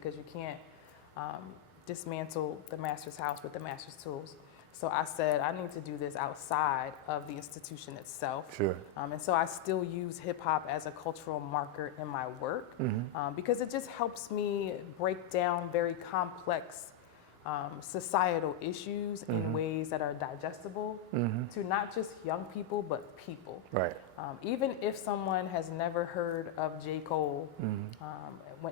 because you can't dismantle the master's house with the master's tools. So I said, I need to do this outside of the institution itself. Sure. And so I still use hip hop as a cultural marker in my work because it just helps me break down very complex societal issues in ways that are digestible to not just young people, but people. Right. Even if someone has never heard of J. Cole,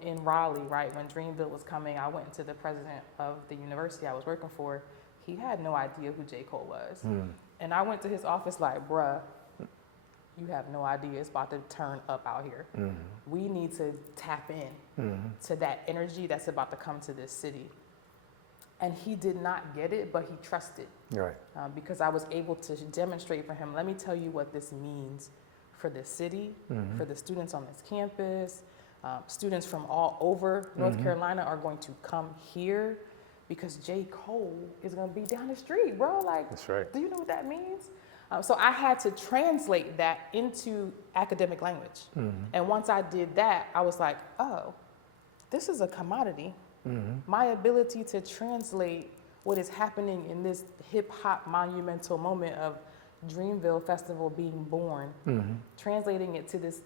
in Raleigh, right, when Dreamville was coming, I went to the president of the university I was working for. He had no idea who J. Cole was. And I went to his office like, bruh, you have no idea, it's about to turn up out here. We need to tap in to that energy that's about to come to this city. And he did not get it, but he trusted. Right. Because I was able to demonstrate for him, let me tell you what this means for this city, for the students on this campus. Students from all over North Carolina are going to come here because J. Cole is going to be down the street, bro. Like, that's right. Do you know what that means? So I had to translate that into academic language. And once I did that, I was like, oh, this is a commodity. My ability to translate what is happening in this hip hop monumental moment of Dreamville Festival being born, translating it to this,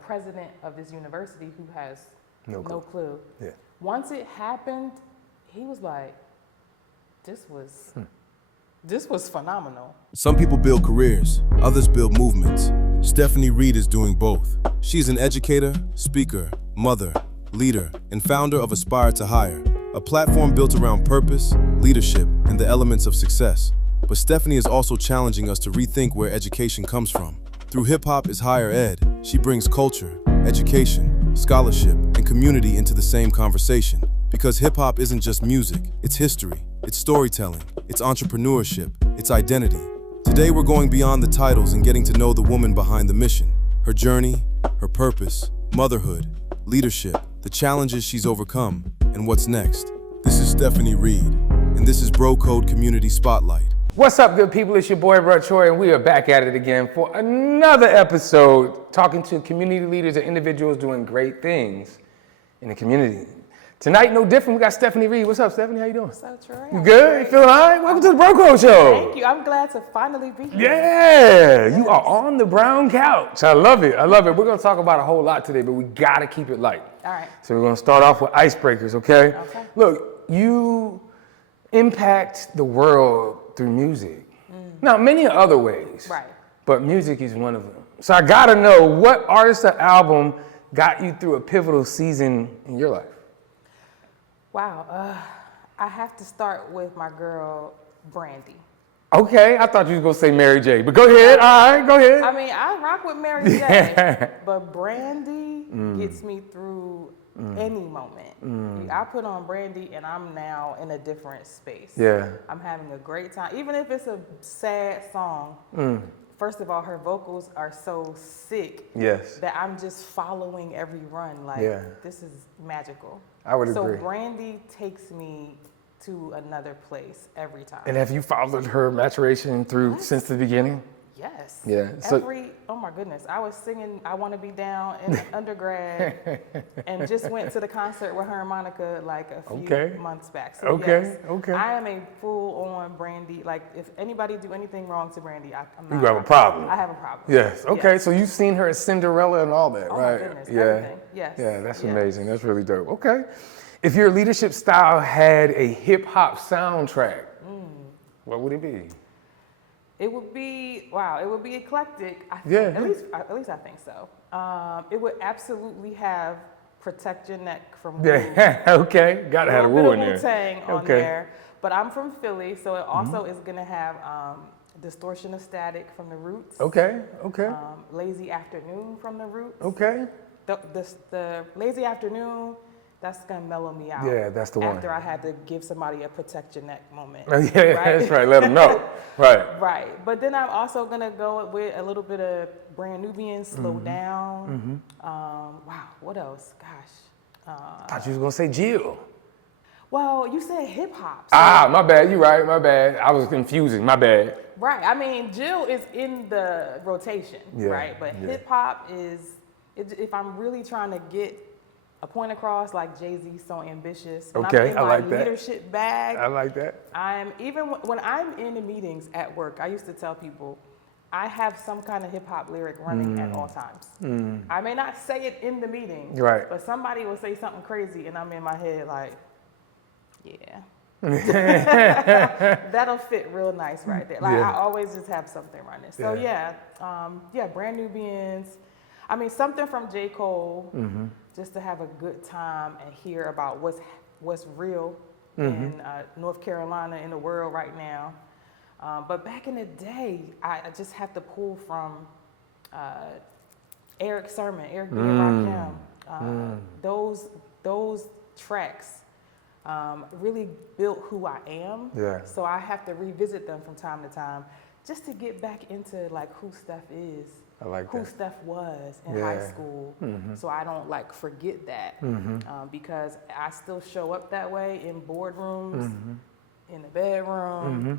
president of this university who has no clue. Yeah. Once it happened, he was like, this was phenomenal. Some people build careers, others build movements. Stephanie Reed is doing both. She's an educator, speaker, mother, leader, and founder of Aspire to Hire, a platform built around purpose, leadership, and the elements of success. But Stephanie is also challenging us to rethink where education comes from. Through Hip Hop is Higher Ed, she brings culture, education, scholarship, and community into the same conversation. Because hip hop isn't just music, it's history, it's storytelling, it's entrepreneurship, it's identity. Today we're going beyond the titles and getting to know the woman behind the mission, her journey, her purpose, motherhood, leadership, the challenges she's overcome, and what's next. This is Stephanie Reed, and this is Bro Code Community Spotlight. What's up, good people? It's your boy, Bro Troy, and we are back at it again for another episode talking to community leaders and individuals doing great things in the community. Tonight, no different. We got Stephanie Reed. What's up, Stephanie? How you doing? So Troy, you good? You feeling all right? Welcome to the Bro Code Show. Thank you. I'm glad to finally be here. Yeah, you are on the brown couch. I love it. I love it. We're going to talk about a whole lot today, but we got to keep it light. All right. So we're going to start off with icebreakers, okay? Okay. Look, you impact the world through music. Now, many other ways. Right. But music is one of them. So I got to know, what artist or album got you through a pivotal season in your life? Wow. I have to start with my girl, Brandy. Okay, I thought you was going to say Mary J. But go ahead. All right, go ahead. I mean, I rock with Mary J. But Brandy gets me through any moment. I put on Brandy and I'm now in a different space. Yeah. I'm having a great time. Even if it's a sad song, first of all, her vocals are so sick that I'm just following every run. Like, this is magical. I would agree. So Brandy takes me to another place every time. And have you followed her maturation through since the beginning? Yes. Yeah. Oh my goodness. I was singing I Want to Be Down in undergrad and just went to the concert with her and Monica like a few months back. So yes, I am a full on Brandy. Like, if anybody do anything wrong to Brandy, I'm not. You have a problem. I have a problem. Yes. Okay. Yes. So you've seen her as Cinderella and all that, Oh right? my goodness. Yeah. Everything. Yes. Yeah, that's amazing. That's really dope. Okay. If your leadership style had a hip hop soundtrack, what would it be? It would be eclectic. At least I think so. It would absolutely have Protect Your Neck from Wu. Yeah, okay. Gotta have a Wu in there. Wu-Tang on there. But I'm from Philly, so it also is gonna have Distortion of Static from the Roots. Okay. Lazy Afternoon from the Roots. Okay. The Lazy Afternoon, that's gonna mellow me out. Yeah, that's the one. After I had to give somebody a protect your neck moment. Yeah, right? That's right. Let them know. Right. Right. But then I'm also gonna go with a little bit of Brand Nubian, Slow Down. Wow. What else? Gosh. I thought you was gonna say Jill. Well, you said hip hop. So My bad. You're right. My bad. I was confusing. My bad. Right. I mean, Jill is in the rotation, right? But hip hop is, if I'm really trying to get a point across like Jay-Z, so ambitious. When Okay, I'm in I my like that. leadership bag, I like that. when I'm in the meetings at work, I used to tell people, I have some kind of hip hop lyric running at all times. I may not say it in the meeting, Right. but somebody will say something crazy and I'm in my head like, yeah. That'll fit real nice right there. Like Yeah. I always just have something running. So yeah, Brand Nubians. I mean, something from J. Cole, just to have a good time and hear about what's real in North Carolina, in the world right now. But back in the day, I just have to pull from Eric Sermon, Eric B. and Rakim. Those tracks really built who I am. Yeah. So I have to revisit them from time to time just to get back into like who Steph is. I like who that. Steph was in high school, so I don't like forget that because I still show up that way in boardrooms, in the bedroom.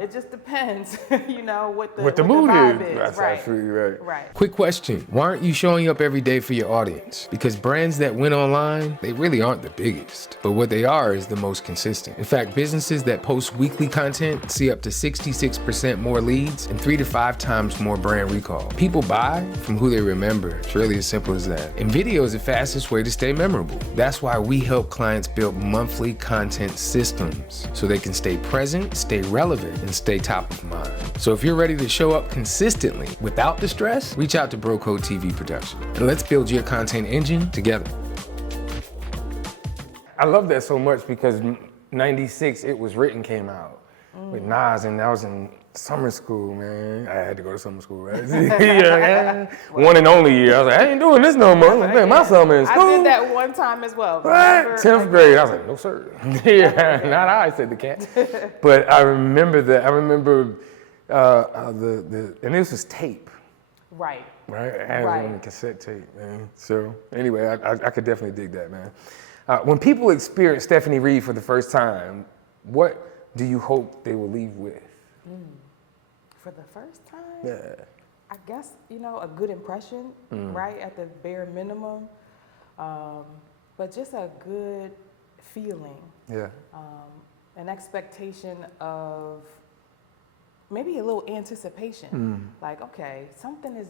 It just depends, you know, what the mood vibe is. is. That's Right. absolutely right. Right. Quick question. Why aren't you showing up every day for your audience? Because brands that win online, they really aren't the biggest. But what they are is the most consistent. In fact, businesses that post weekly content see up to 66% more leads and 3 to 5 times more brand recall. People buy from who they remember. It's really as simple as that. And video is the fastest way to stay memorable. That's why we help clients build monthly content systems so they can stay present, stay relevant, and stay top of mind. So if you're ready to show up consistently without the stress, reach out to Bro Code TV Production and let's build your content engine together. I love that so much because 96 It Was Written came out with Nas, and that was in summer school, man. I had to go to summer school, right? Yeah. One and only year. I was like, I ain't doing this no more. I'm spending my summer in school. I did that one time as well. What? 10th grade. I was like, no, sir. Yeah, not I, said the cat. But I remember that. I remember and this was tape. Right. Right? I had it on the cassette tape, man. So anyway, I could definitely dig that, man. When people experience Stephanie Reed for the first time, what do you hope they will leave with? For the first time? Yeah. I guess, you know, a good impression, right, at the bare minimum. But just a good feeling. Yeah. An expectation of maybe a little anticipation. Like, okay, something's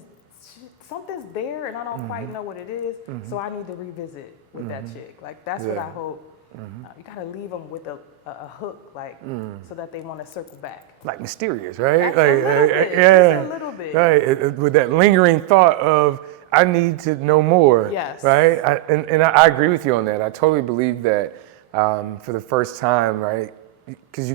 there and I don't quite know what it is, so I need to revisit with that chick. Like, that's what I hope. You gotta leave them with a hook, like, so that they want to circle back. Like mysterious, right? Just a little bit. Right, with that lingering thought of, I need to know more. Yes. Right? I agree with you on that. I totally believe that for the first time, right? Because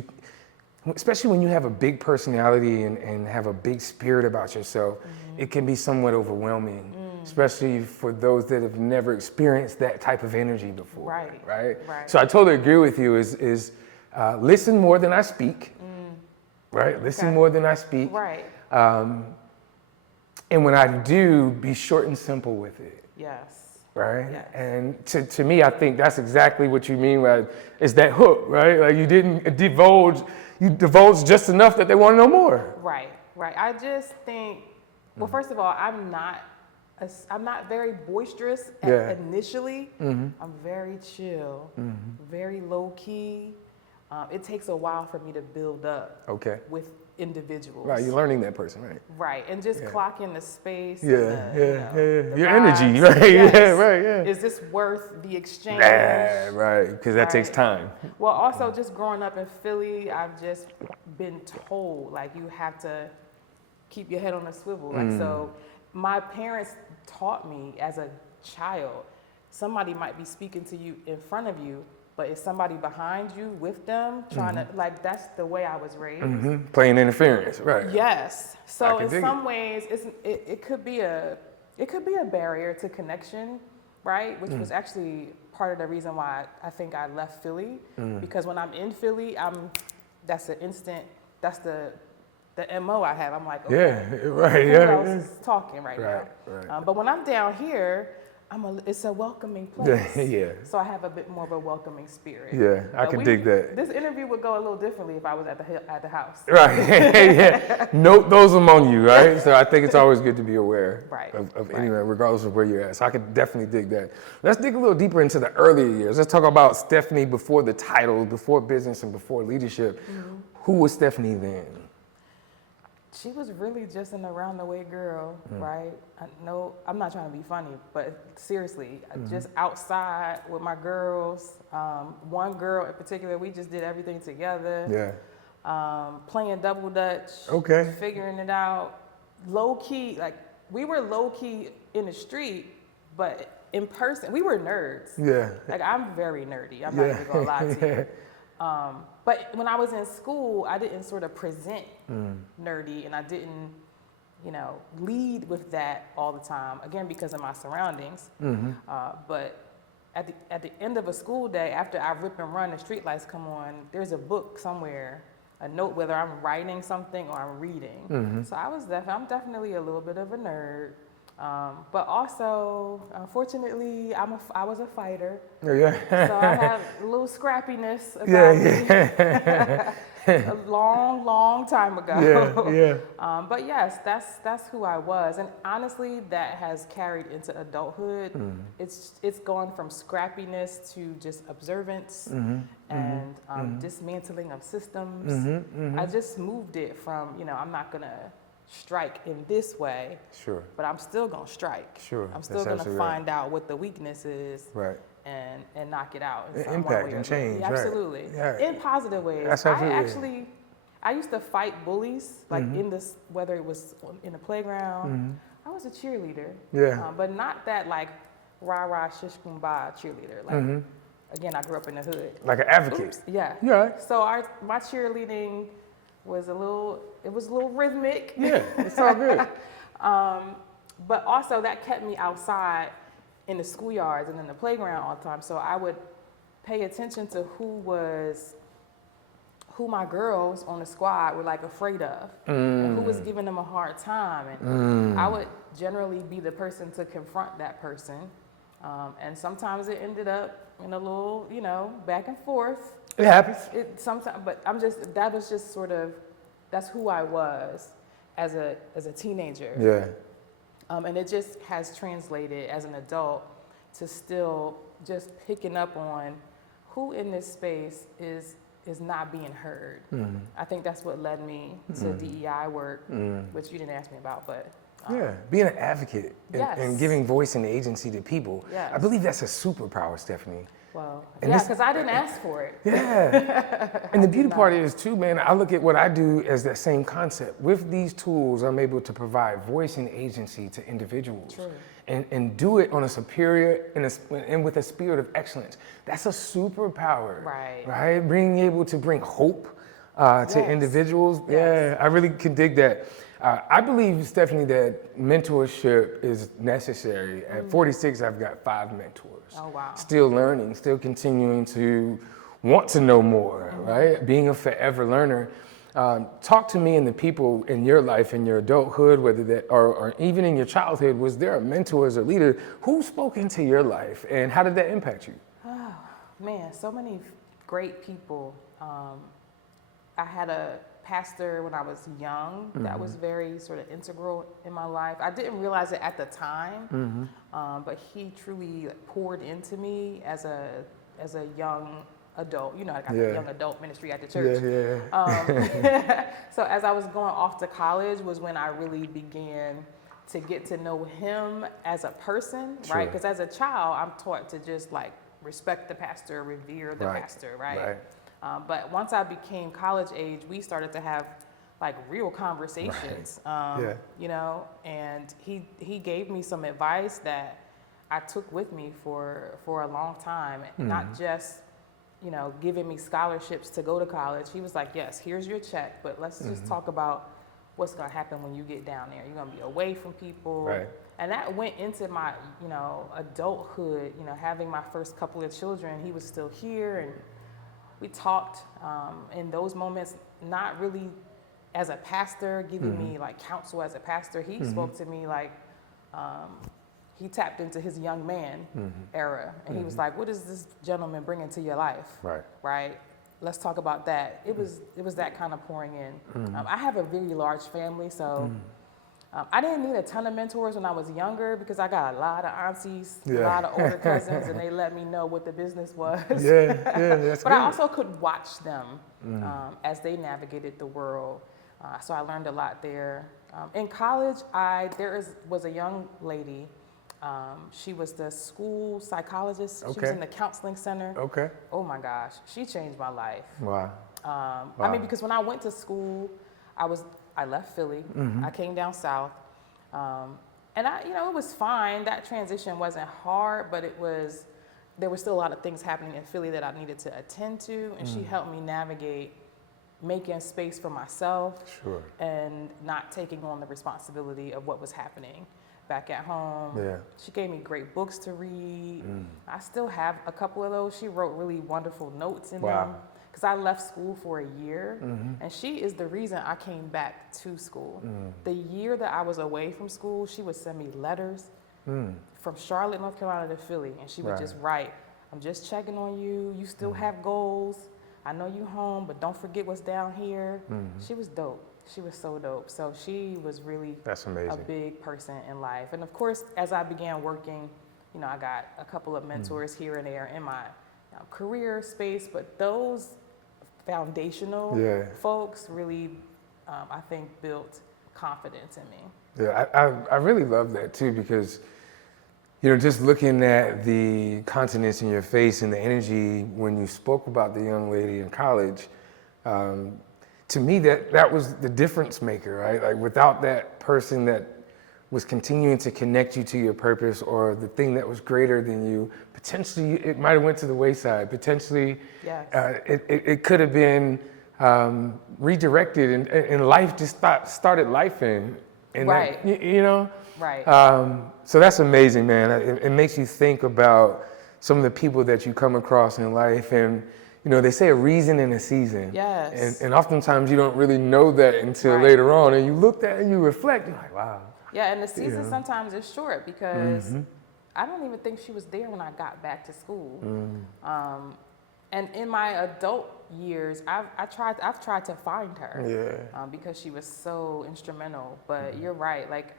especially when you have a big personality and have a big spirit about yourself, it can be somewhat overwhelming, especially for those that have never experienced that type of energy before. Right. So I totally agree with you. Is listen more than I speak. Right. Listen more than I speak. Right. And when I do, be short and simple with it. Yes. Right? Yes. And to me, I think that's exactly what you mean by it's that hook, right? Like you didn't divulge, you divulged just enough that they want to know more. Right. I just think, well, first of all, I'm not very boisterous initially. I'm very chill, very low key. It takes a while for me to build up with individuals. Right, you're learning that person, right? Right, and just clock in the space. Yeah, the your vibes. energy, right? Yes. Yeah, right, yeah. Is this worth the exchange? Yeah, right, because that takes time. Well, also just growing up in Philly, I've just been told, like, you have to keep your head on a swivel. Like, so my parents taught me as a child, somebody might be speaking to you in front of you, but is somebody behind you with them trying to, like, that's the way I was raised. Playing interference, right? Yes. So in some it. ways, it could be a barrier to connection, right? Which was actually part of the reason why I think I left Philly, because when I'm in Philly, that's the MO I have. I'm like, okay, Yeah, right, who yeah. else is talking right now? Right. But when I'm down here, it's a welcoming place. Yeah. So I have a bit more of a welcoming spirit. Yeah, I can dig that. This interview would go a little differently if I was at the house. Right. Yeah. Note those among you, right? So I think it's always good to be aware Right. of anyone, regardless of where you're at. So I could definitely dig that. Let's dig a little deeper into the earlier years. Let's talk about Stephanie before the title, before business, and before leadership. Mm-hmm. Who was Stephanie then? She was really just an around the way girl, right? I'm not trying to be funny, but seriously, just outside with my girls. One girl in particular, we just did everything together. Yeah. Playing double dutch. Okay. Figuring it out. Low key, like we were low key in the street, but in person, we were nerds. Yeah. Like I'm very nerdy. I'm not even gonna lie to you. But when I was in school, I didn't sort of present nerdy, and I didn't, lead with that all the time. Again, because of my surroundings. But at the end of a school day, after I rip and run, the street lights come on. There's a book somewhere, a note, whether I'm writing something or I'm reading. So I'm definitely a little bit of a nerd. But also, unfortunately, I was a fighter. Yeah. So I have a little scrappiness about me. A long, long time ago. Yeah. But yes, that's who I was, and honestly, that has carried into adulthood. It's gone from scrappiness to just observance and dismantling of systems. I just moved it from I'm not gonna strike in this way. Sure. But I'm still gonna strike. Sure. I'm still gonna find out what the weakness is. Right. And knock it out. Impact and change. Yeah, absolutely. Right. In positive ways. That's absolutely. I used to fight bullies, like whether it was in the playground. I was a cheerleader. Yeah. But not that like rah rah shish kumbah cheerleader. Like again, I grew up in the hood. Like an advocate. Oops, yeah. Yeah. So my cheerleading was a little rhythmic. Yeah, it's all good. But also that kept me outside in the schoolyards and in the playground all the time. So I would pay attention to who my girls on the squad were like afraid of, and who was giving them a hard time. And I would generally be the person to confront that person. And sometimes it ended up in a little, back and forth. It happens. But that's who I was as a teenager. Yeah. And it just has translated as an adult to still just picking up on who in this space is not being heard. I think that's what led me to DEI work, which you didn't ask me about, but. Being an advocate and giving voice and agency to people. Yes. I believe that's a superpower, Stephanie. Well, because I didn't ask for it. Yeah. And the beauty part is too, man, I look at what I do as that same concept. With these tools, I'm able to provide voice and agency to individuals. True. And do it on a superior and with a spirit of excellence. That's a superpower. Right. Right? Being able to bring hope to individuals. Yes. Yeah, I really can dig that. I believe, Stephanie, that mentorship is necessary. At 46, I've got 5 mentors. Oh, wow. Still learning, still continuing to want to know more, right? Being a forever learner. Talk to me and the people in your life, in your adulthood, whether that, or even in your childhood, was there a mentor as a leader who spoke into your life, and how did that impact you? Oh, man, so many great people. I had a pastor when I was young that was very sort of integral in my life. I didn't realize it at the time, but he truly poured into me as a young adult. I got the young adult ministry at the church. So as I was going off to college was when I really began to get to know him as a person, right? Because as a child, I'm taught to just like respect the pastor, revere the pastor, right? But once I became college age, we started to have like real conversations, and he gave me some advice that I took with me for a long time, not just, giving me scholarships to go to college. He was like, yes, here's your check, but let's just talk about what's gonna happen when you get down there. You're gonna be away from people. Right. And that went into my, adulthood, having my first couple of children. He was still here, and we talked in those moments, not really as a pastor, giving me like counsel as a pastor. He spoke to me like, he tapped into his young man era, and he was like, "What is this gentleman bringing to your life?" Right. Let's talk about that. It was that kind of pouring in. I have a very large family, so I didn't need a ton of mentors when I was younger because I got a lot of aunties, a lot of older cousins, and they let me know what the business was. That's But good. I also could watch them as they navigated the world. So I learned a lot there. In college, was a young lady. She was the school psychologist. She was in the counseling center. Oh my gosh, she changed my life. Wow. I mean, because when I went to school, I left Philly. I came down south, and it was fine. That transition wasn't hard, but there were still a lot of things happening in Philly that I needed to attend to, and she helped me navigate making space for myself and not taking on the responsibility of what was happening back at home. She gave me great books to read. I still have a couple of those. She wrote really wonderful notes in them because I left school for a year, and she is the reason I came back to school. The year that I was away from school, she would send me letters from Charlotte, North Carolina to Philly, and she would just write, "I'm just checking on you. You still have goals. I know you home, but don't forget what's down here." She was dope. She was so dope. So she was really a big person in life. And of course, as I began working, I got a couple of mentors here and there in my career space, but those foundational folks really, I think, built confidence in me. I really love that too, because just looking at the continence in your face and the energy when you spoke about the young lady in college, to me that was the difference maker, right? Like without that person that was continuing to connect you to your purpose or the thing that was greater than you, potentially it might have went to the wayside. Potentially, it could have been redirected, and life just started lifing. And so that's amazing, man. It makes you think about some of the people that you come across in life, and they say a reason and a season. Yes. And oftentimes you don't really know that until later on, and you look at it and you reflect, you're like, wow. Yeah, and the season sometimes is short because I don't even think she was there when I got back to school. And in my adult years, I've tried to find her because she was so instrumental. But you're right, like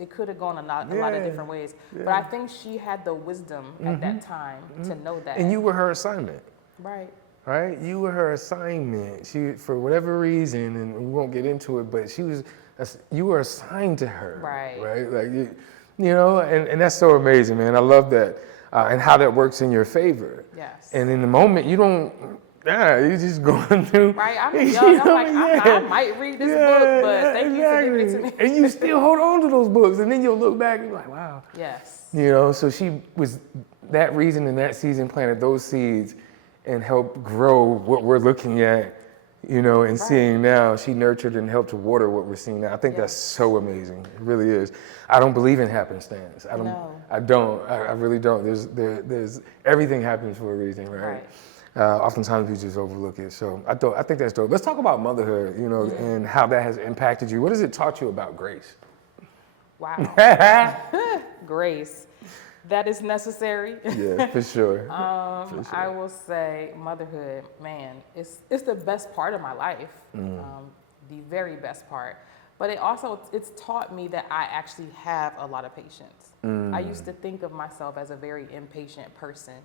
it could have gone a lot of different ways. But I think she had the wisdom at that time to know that. And you were her assignment. Right. You were her assignment. She, for whatever reason, and we won't get into it, but you were assigned to her. Right. Like and that's so amazing, man. I love that. And how that works in your favor. Yes. And in the moment, you're just going through. Right, I'm young. I'm like, I might read this book, but thank you for giving it to me. And you still hold on to those books, and then you'll look back and be like, wow. Yes. So she was that reason in that season, planted those seeds and helped grow what we're looking at, and seeing now. She nurtured and helped to water what we're seeing now. I think that's so amazing. It really is. I don't believe in happenstance. I really don't. There's everything happens for a reason, right? Oftentimes we just overlook it. So I think that's dope. Let's talk about motherhood, and how that has impacted you. What has it taught you about grace? Wow. Grace. That is necessary. Yeah, for sure. I will say motherhood, man, it's the best part of my life, the very best part. But it's taught me that I actually have a lot of patience. I used to think of myself as a very impatient person.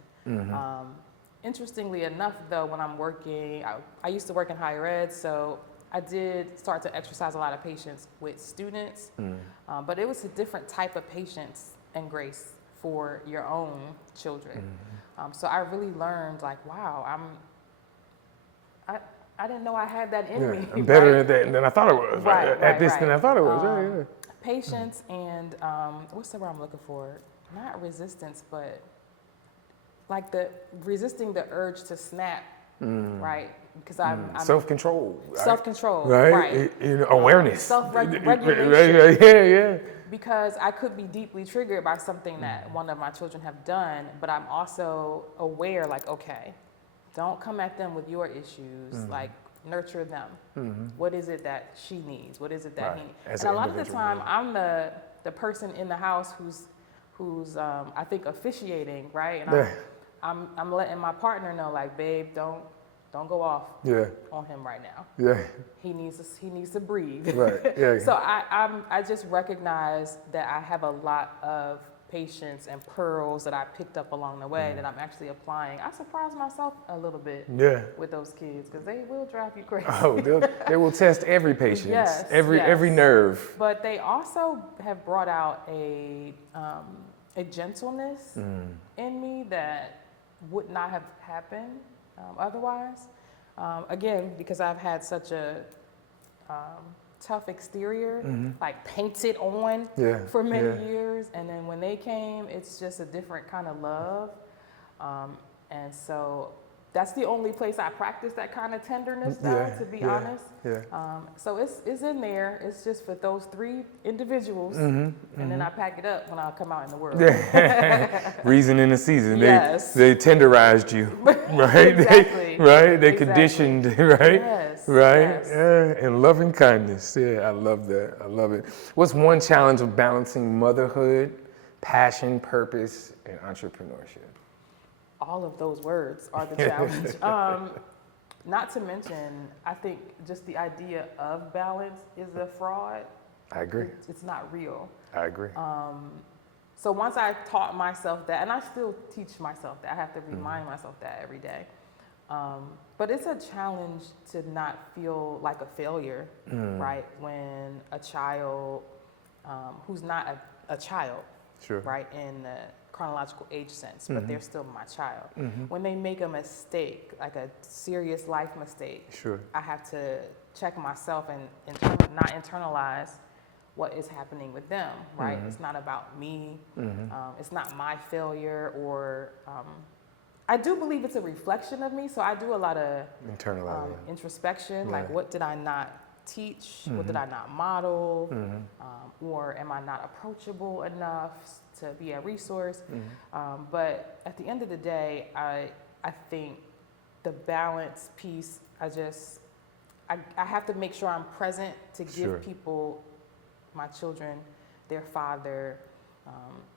Interestingly enough, though, when I'm working, I used to work in higher ed, so I did start to exercise a lot of patience with students, but it was a different type of patience and grace for your own children. So I really learned, like, wow, I didn't know I had that in me. I'm better at that than I thought it was. At this than I thought it was. Patience and what's the word I'm looking for? Not resistance, but like resisting the urge to snap, right? Because I'm self-control. Self-control, right? Awareness. Self-regulation. Because I could be deeply triggered by something that one of my children have done, but I'm also aware, like, okay, don't come at them with your issues, like nurture them. What is it that she needs? What is it that he needs? And a lot of the time, I'm the person in the house who's I think officiating, right? And Yeah. I'm letting my partner know, like, babe, don't go off Yeah. on him right now. Yeah. He needs to breathe. Right. Yeah. So I just recognize that I have a lot of patience and pearls that I picked up along the way that I'm actually applying. I surprised myself a little bit Yeah. with those kids because they will drive you crazy. Oh, they will test every patience, Yes, every yes. nerve. But they also have brought out a gentleness in me that would not have happened otherwise. Again, because I've had such a tough exterior, like painted on Yeah, for many yeah. years. And then when they came, it's just a different kind of love. And so that's the only place I practice that kind of tenderness, though, to be honest. Yeah. So it's in there. It's just for those 3 individuals. And then I pack it up when I come out in the world. Reason in the season. Yes. They tenderized you, right? Exactly. They Exactly. conditioned, right? Yes. Right? Yes. Yeah. And loving kindness. Yeah, I love that. I love it. What's one challenge of balancing motherhood, passion, purpose, and entrepreneurship? All of those words are the challenge. Not to mention, I think just the idea of balance is a fraud. I agree. It's not real. I agree. So once I taught myself that, and I still teach myself that, I have to remind myself that every day. But it's a challenge to not feel like a failure, right? When a child who's not a child, Sure. right, in the chronological age sense, but they're still my child. When they make a mistake, like a serious life mistake, Sure. I have to check myself and not internalize what is happening with them, right? It's not about me. It's not my failure, or I do believe it's a reflection of me. So I do a lot of introspection, like what did I not teach? What did I not model? Or am I not approachable enough to be a resource? But at the end of the day, I think the balance piece, I have to make sure I'm present to give Sure. people, my children, their father,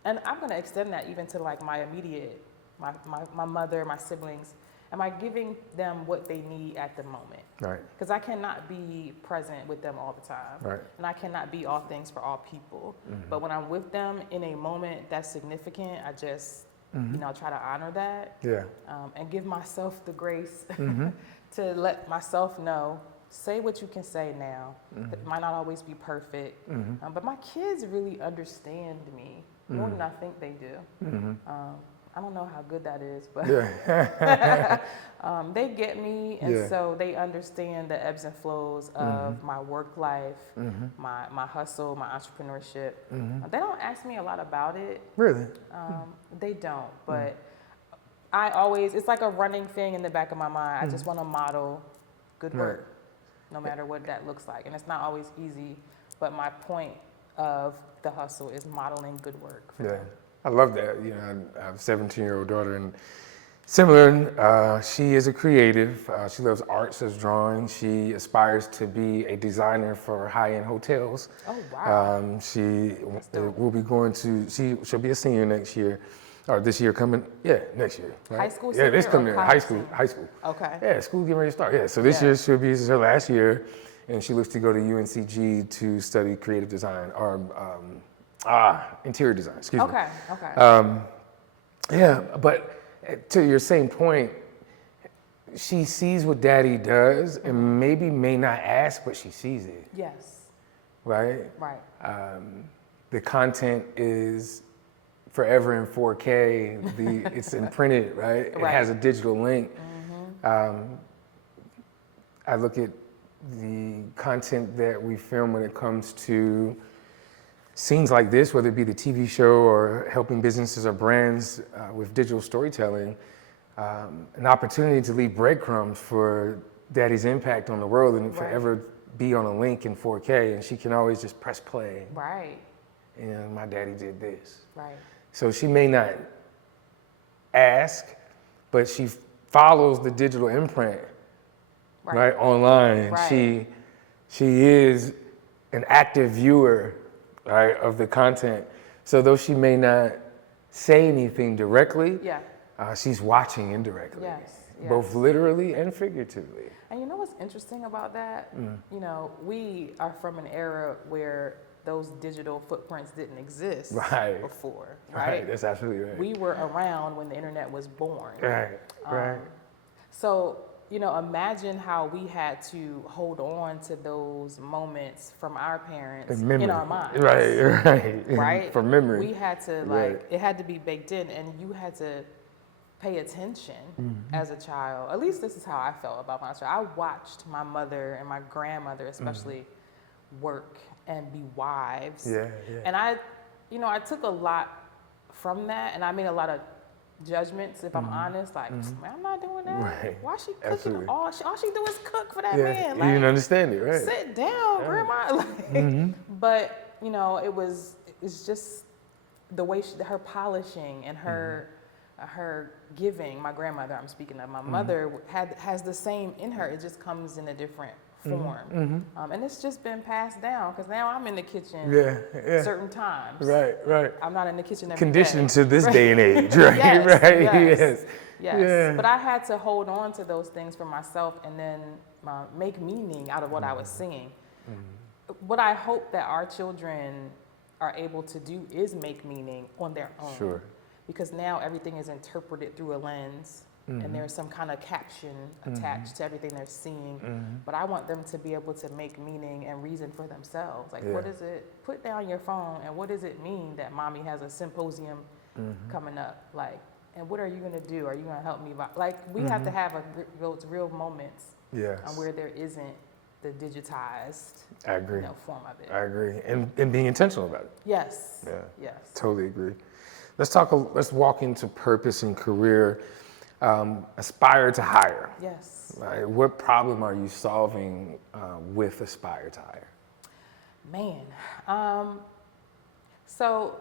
and I'm going to extend that even to like my immediate, my mother, my siblings. Am I giving them what they need at the moment? Right. Because I cannot be present with them all the time. Right. And I cannot be all things for all people. But when I'm with them in a moment that's significant, I just, try to honor that. Yeah. And give myself the grace to let myself know, say what you can say now. It might not always be perfect. But my kids really understand me more than I think they do. I don't know how good that is, but they get me, and so they understand the ebbs and flows of my work life, my hustle, my entrepreneurship. They don't ask me a lot about it. Really? They don't, but it's like a running thing in the back of my mind. I just want to model good work, no matter what that looks like. And it's not always easy, but my point of the hustle is modeling good work for them. I love that. I have a 17-year-old daughter, and similar, she is a creative. She loves art, she loves drawing. She aspires to be a designer for high-end hotels. Oh, wow. She will be she'll be a senior next year, or this year coming, next year. Right? High school Yeah, senior this or coming, college high school. Okay. Yeah, school's getting ready to start. Yeah, so this year this is her last year, and she looks to go to UNCG to study creative design, or interior design, excuse me. Okay. But to your same point, she sees what daddy does and maybe may not ask, but she sees it, Yes. right? Right. The content is forever in 4K, it's imprinted, right? It has a digital link. I look at the content that we film when it comes to scenes like this, whether it be the TV show or helping businesses or brands with digital storytelling, an opportunity to leave breadcrumbs for daddy's impact on the world and forever be on a link in 4K, and she can always just press play. Right. And my daddy did this. Right. So she may not ask, but she follows the digital imprint, right, online. Right. She is an active viewer, right, of the content. So though she may not say anything directly, Yeah. She's watching indirectly. Yes. Both literally and figuratively. And you know what's interesting about that? You know, we are from an era where those digital footprints didn't exist before, right? That's absolutely right. We were around when the internet was born. Right. So, you know, imagine how we had to hold on to those moments from our parents in our minds. Right? From memory. We had to, like, it had to be baked in, and you had to pay attention as a child. At least this is how I felt about my child. I watched my mother and my grandmother especially work and be wives. And I took a lot from that, and I made a lot of judgments, if I'm honest, like, man, I'm not doing that. Why she cooking? Absolutely. All she do is cook for that man. You Like, didn't understand it, right? sit down, grandma. Like, but, you know, it's just the way her polishing and her giving. My grandmother, I'm speaking of, my mother has the same in her. It just comes in a different form. And it's just been passed down, because now I'm in the kitchen certain times. Right. I'm not in the kitchen every Conditioned day. to this day and age, right? Yes. Yeah. But I had to hold on to those things for myself and then make meaning out of what I was seeing. What I hope that our children are able to do is make meaning on their own. Sure. Because now everything is interpreted through a lens, and there's some kind of caption attached to everything they're seeing. But I want them to be able to make meaning and reason for themselves. Like, what is it? Put down your phone, and what does it mean that mommy has a symposium coming up? Like, and what are you going to do? Are you going to help me? Like, we have to have those real moments where there isn't the digitized form of it. I agree. And being intentional about it. Yes. Yes. Totally agree. Let's walk into purpose and career. Aspire to hire. Yes. Right? What problem are you solving with Aspire to hire? Man. So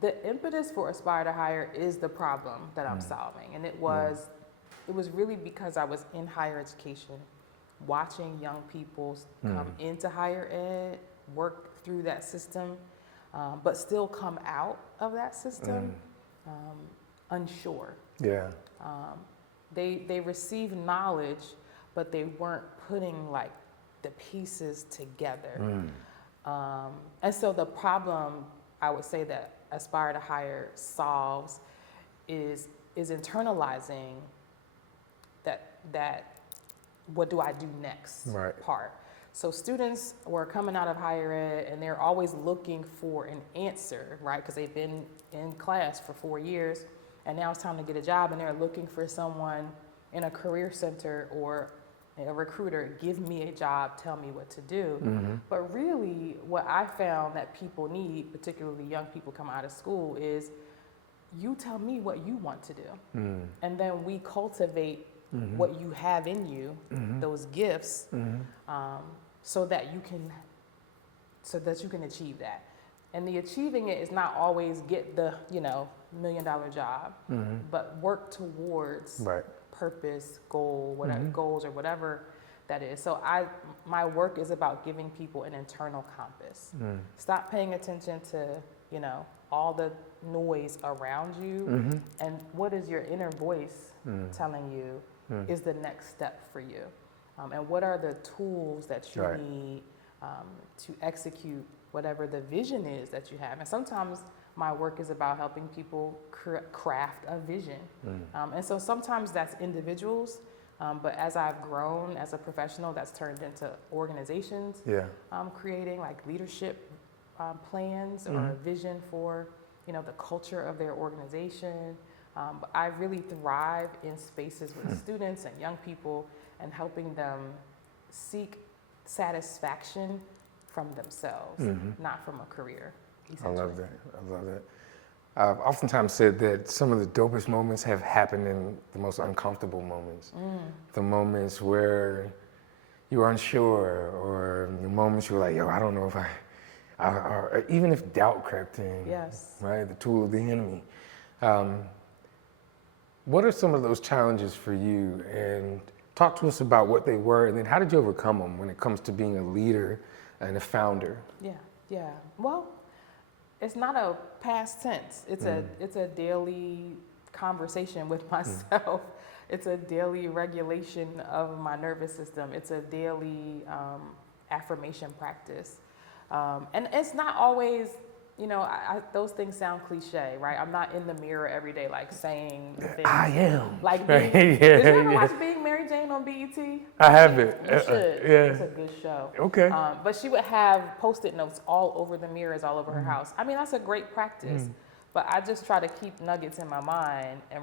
the impetus for Aspire to Hire is the problem that I'm solving. And it was really because I was in higher education, watching young people come into higher ed, work through that system, but still come out of that system unsure. They received knowledge, but they weren't putting like the pieces together. And so the problem I would say that Aspire to Hire solves is internalizing that what do I do next part. So students were coming out of higher ed and they're always looking for an answer, right? Because they've been in class for 4 years and now it's time to get a job, and they're looking for someone in a career center or a recruiter, give me a job, tell me what to do. But really what I found that people need, particularly young people come out of school, is you tell me what you want to do. And then we cultivate what you have in you, those gifts, so that you can achieve that. And the achieving it is not always get the $1 million job, but work towards purpose, goal, whatever goals or whatever that is. So my work is about giving people an internal compass. Stop paying attention to all the noise around you, and what is your inner voice telling you is the next step for you, and what are the tools that you need to execute whatever the vision is that you have. And sometimes my work is about helping people craft a vision. And so sometimes that's individuals, but as I've grown as a professional, that's turned into organizations, creating like leadership plans or a vision for the culture of their organization. But I really thrive in spaces with students and young people and helping them seek satisfaction from themselves, not from a career. I love that. I've oftentimes said that some of the dopest moments have happened in the most uncomfortable moments. The moments where you are unsure, or the moments you're like, I don't know if or even if doubt crept in, right? The tool of the enemy. What are some of those challenges for you? And talk to us about what they were, and then how did you overcome them when it comes to being a leader and a founder? Yeah. Well, it's not a past tense. It's a daily conversation with myself. It's a daily regulation of my nervous system. It's a daily affirmation practice. And it's not always, you know, those things sound cliche, right? I'm not in the mirror every day, like saying the things. I am. Like, Right. did you ever watch Being Mary Jane on BET? I haven't. You should. Yeah. It's a good show. Okay. But she would have Post-it notes all over the mirrors, all over her house. I mean, that's a great practice. But I just try to keep nuggets in my mind and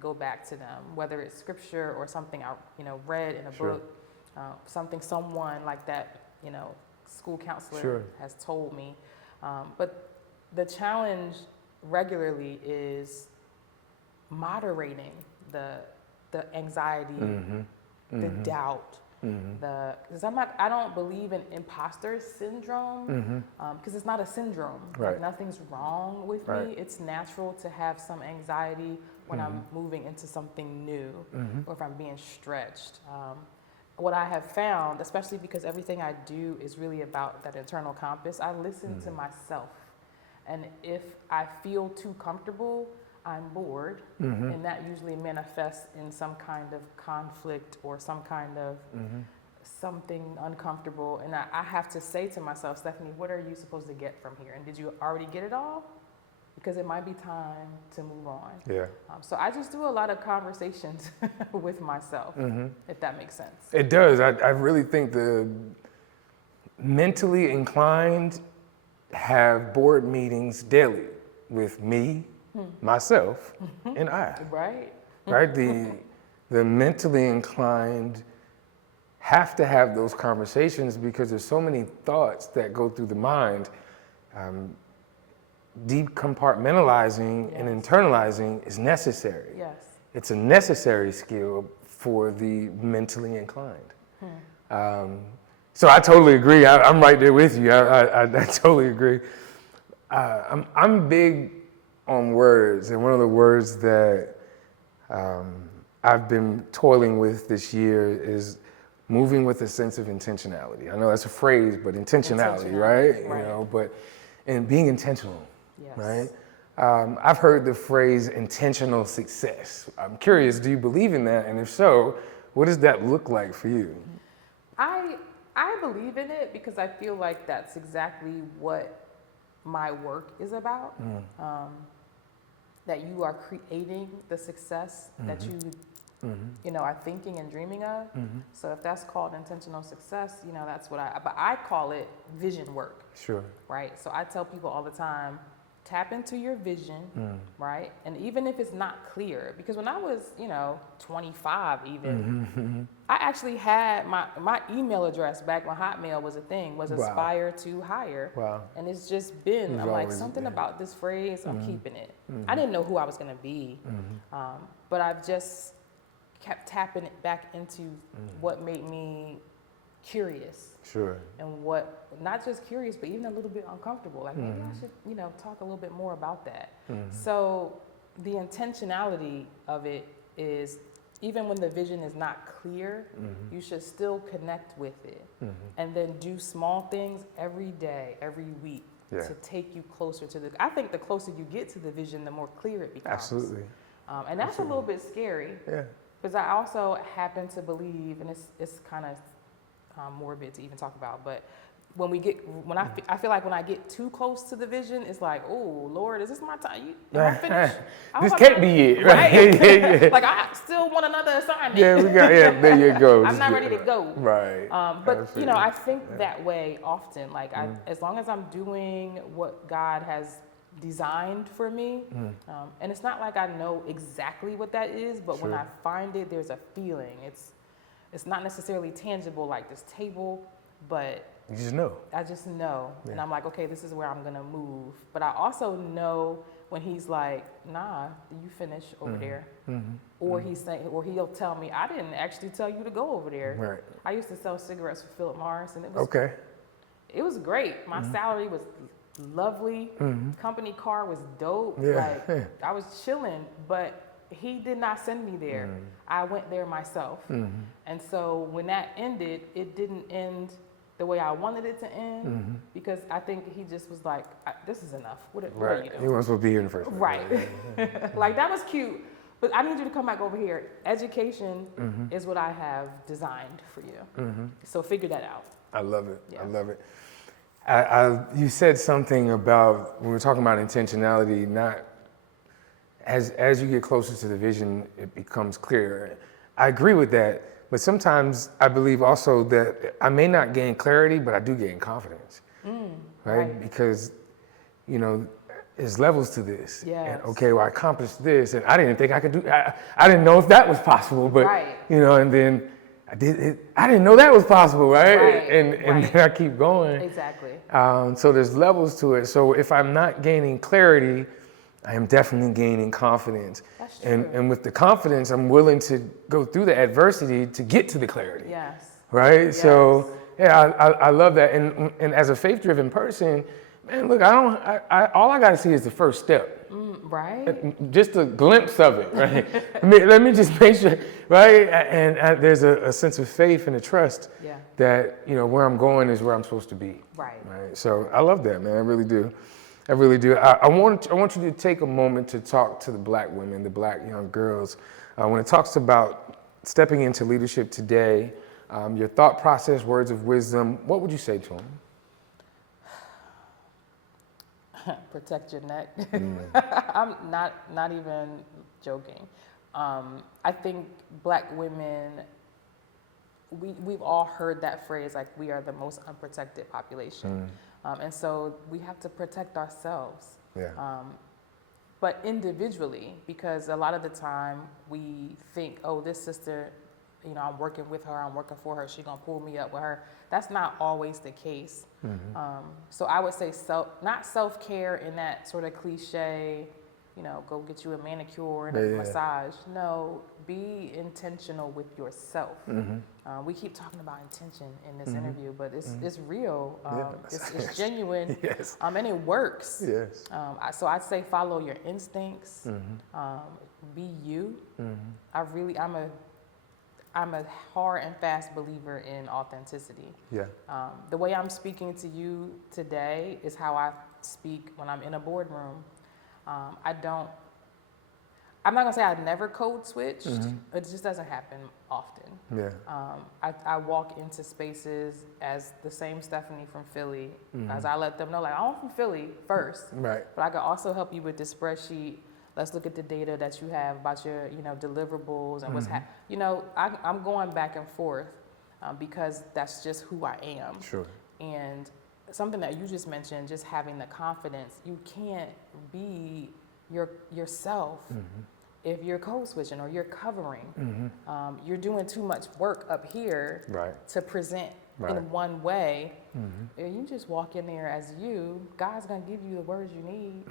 go back to them, whether it's scripture or something I read in a book, something someone like that school counselor has told me. But the challenge regularly is moderating the anxiety, the doubt, because I don't believe in imposter syndrome, because it's not a syndrome. Right. Like, nothing's wrong with me. It's natural to have some anxiety when I'm moving into something new or if I'm being stretched. What I have found, especially because everything I do is really about that internal compass, I listen to myself. And if I feel too comfortable, I'm bored, and that usually manifests in some kind of conflict or some kind of something uncomfortable. And I have to say to myself, Stephanie, what are you supposed to get from here? And did you already get it all? Because it might be time to move on. Yeah. So I just do a lot of conversations with myself, if that makes sense. It does. I really think the mentally inclined have board meetings daily with me, myself, and I. Right. Right? The mentally inclined have to have those conversations because there's so many thoughts that go through the mind. Deep compartmentalizing and internalizing is necessary. Yes. It's a necessary skill for the mentally inclined. So I totally agree. I'm right there with you. I totally agree. I'm big on words, and one of the words that I've been toiling with this year is moving with a sense of intentionality. I know that's a phrase, but intentionality, right? And being intentional. Yes. Right? I've heard the phrase intentional success. I'm curious, do you believe in that? And if so, what does that look like for you? I believe in it because I feel like that's exactly what my work is about. That you are creating the success that you are thinking and dreaming of. So if that's called intentional success, that's what but I call it vision work. Sure. Right? So I tell people all the time, tap into your vision, right? And even if it's not clear, because when I was, 25 even, I actually had my email address back when Hotmail was a thing, was Aspire to Hire. Wow. And it's just been, I'm like, always, something about this phrase, I'm keeping it. I didn't know who I was gonna be, but I've just kept tapping it back into what made me curious. Sure. And what, not just curious, but even a little bit uncomfortable. Like, maybe I should, talk a little bit more about that. So the intentionality of it is, even when the vision is not clear, you should still connect with it. And then do small things every day, every week to take you closer to I think the closer you get to the vision, the more clear it becomes. Absolutely. And that's a little bit scary. Yeah. Because I also happen to believe, and it's kind of morbid to even talk about, but I feel like when I get too close to the vision, it's like, oh Lord, is this my time? Am I finished? This can't be it, right? Like, I still want another assignment. There you go. I'm not ready to go. Right. But Absolutely. I think that way often. Like, as long as I'm doing what God has designed for me, and it's not like I know exactly what that is, but when I find it, there's a feeling. It's not necessarily tangible like this table, but you just know. I just know. And I'm like, okay, this is where I'm gonna move. But I also know when he's like, nah, you finish over there. Or he'll tell me, I didn't actually tell you to go over there. Right. I used to sell cigarettes for Philip Morris, and it was great. My salary was lovely. Company car was dope. Like, I was chilling, but he did not send me there. I went there myself. And so when that ended, it didn't end the way I wanted it to end, because I think he just was like, this is enough. What are you Right. doing? He wasn't supposed to be here in the first place. Right. Like, that was cute, but I need you to come back over here. Education is what I have designed for you. So figure that out. I love it. Yeah. I love it. You said something about, when we're talking about intentionality, not as you get closer to the vision, it becomes clearer. I agree with that, but sometimes I believe also that I may not gain clarity, but I do gain confidence, right? Because, you know, there's levels to this. Yes. And, okay, well, I accomplished this, and I didn't think I could do. I didn't know if that was possible, but you know, and then I did it. I didn't know that was possible, right? And then I keep going. Exactly. So there's levels to it. So if I'm not gaining clarity, I am definitely gaining confidence. That's true. And with the confidence, I'm willing to go through the adversity to get to the clarity. Yes. Right? Yes. So yeah, I love that. And as a faith-driven person, man, look, all I got to see is the first step. Right. Just a glimpse of it, right? let me just make sure, right? And there's a sense of faith and a trust that, you know, where I'm going is where I'm supposed to be. Right. So I love that, man. I really do. I really do. I want you to take a moment to talk to the Black women, the Black young girls, when it talks about stepping into leadership today, your thought process, words of wisdom. What would you say to them? Protect your neck. I'm not even joking. I think Black women, we've all heard that phrase, like, we are the most unprotected population. And so we have to protect ourselves. But individually, because a lot of the time we think, oh, this sister, you know, I'm working with her, I'm working for her, she's gonna pull me up with her. That's not always the case. So I would say not self-care in that sort of cliche, you know, go get you a manicure and a massage. No, be intentional with yourself. We keep talking about intention in this interview, but it's real. It's genuine, and it works. So I'd say follow your instincts. Be you. I'm a hard and fast believer in authenticity. The way I'm speaking to you today is how I speak when I'm in a boardroom. I'm not gonna say I've never code switched. It just doesn't happen often. I walk into spaces as the same Stephanie from Philly, as I let them know, like, I'm from Philly first, but I can also help you with this spreadsheet. Let's look at the data that you have about your, you know, deliverables and what's happening. You know, I'm going back and forth because that's just who I am. And something that you just mentioned, just having the confidence, you can't be yourself if you're code switching or you're covering. You're doing too much work up here to present in one way. If you just walk in there as you, God's gonna give you the words you need.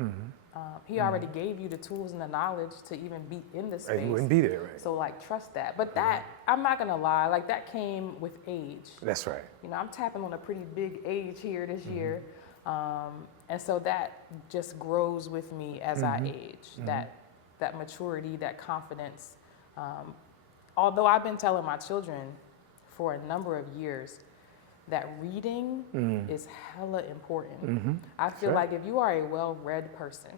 He already gave you the tools and the knowledge to even be in the space. You wouldn't be there, right? So, like, trust that. But that, I'm not gonna lie, like, that came with age. That's right. You know, I'm tapping on a pretty big age here this year. And so that just grows with me as I age, that maturity, that confidence. Although I've been telling my children for a number of years that reading is hella important. I feel like if you are a well-read person,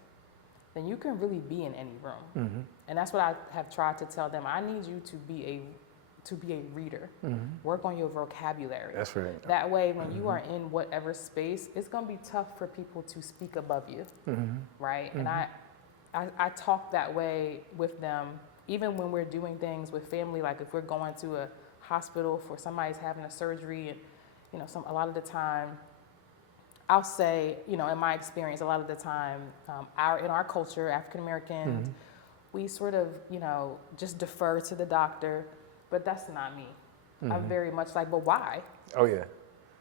then you can really be in any room. And that's what I have tried to tell them. I need you to be a reader. Work on your vocabulary. That's right. That way, when you are in whatever space, it's gonna be tough for people to speak above you, right? And I talk that way with them, even when we're doing things with family, like if we're going to a hospital for somebody's having a surgery, and you know, a lot of the time, I'll say, you know, in my experience, a lot of the time, in our culture, African Americans, we sort of, you know, just defer to the doctor, but that's not me. I'm very much like, but why?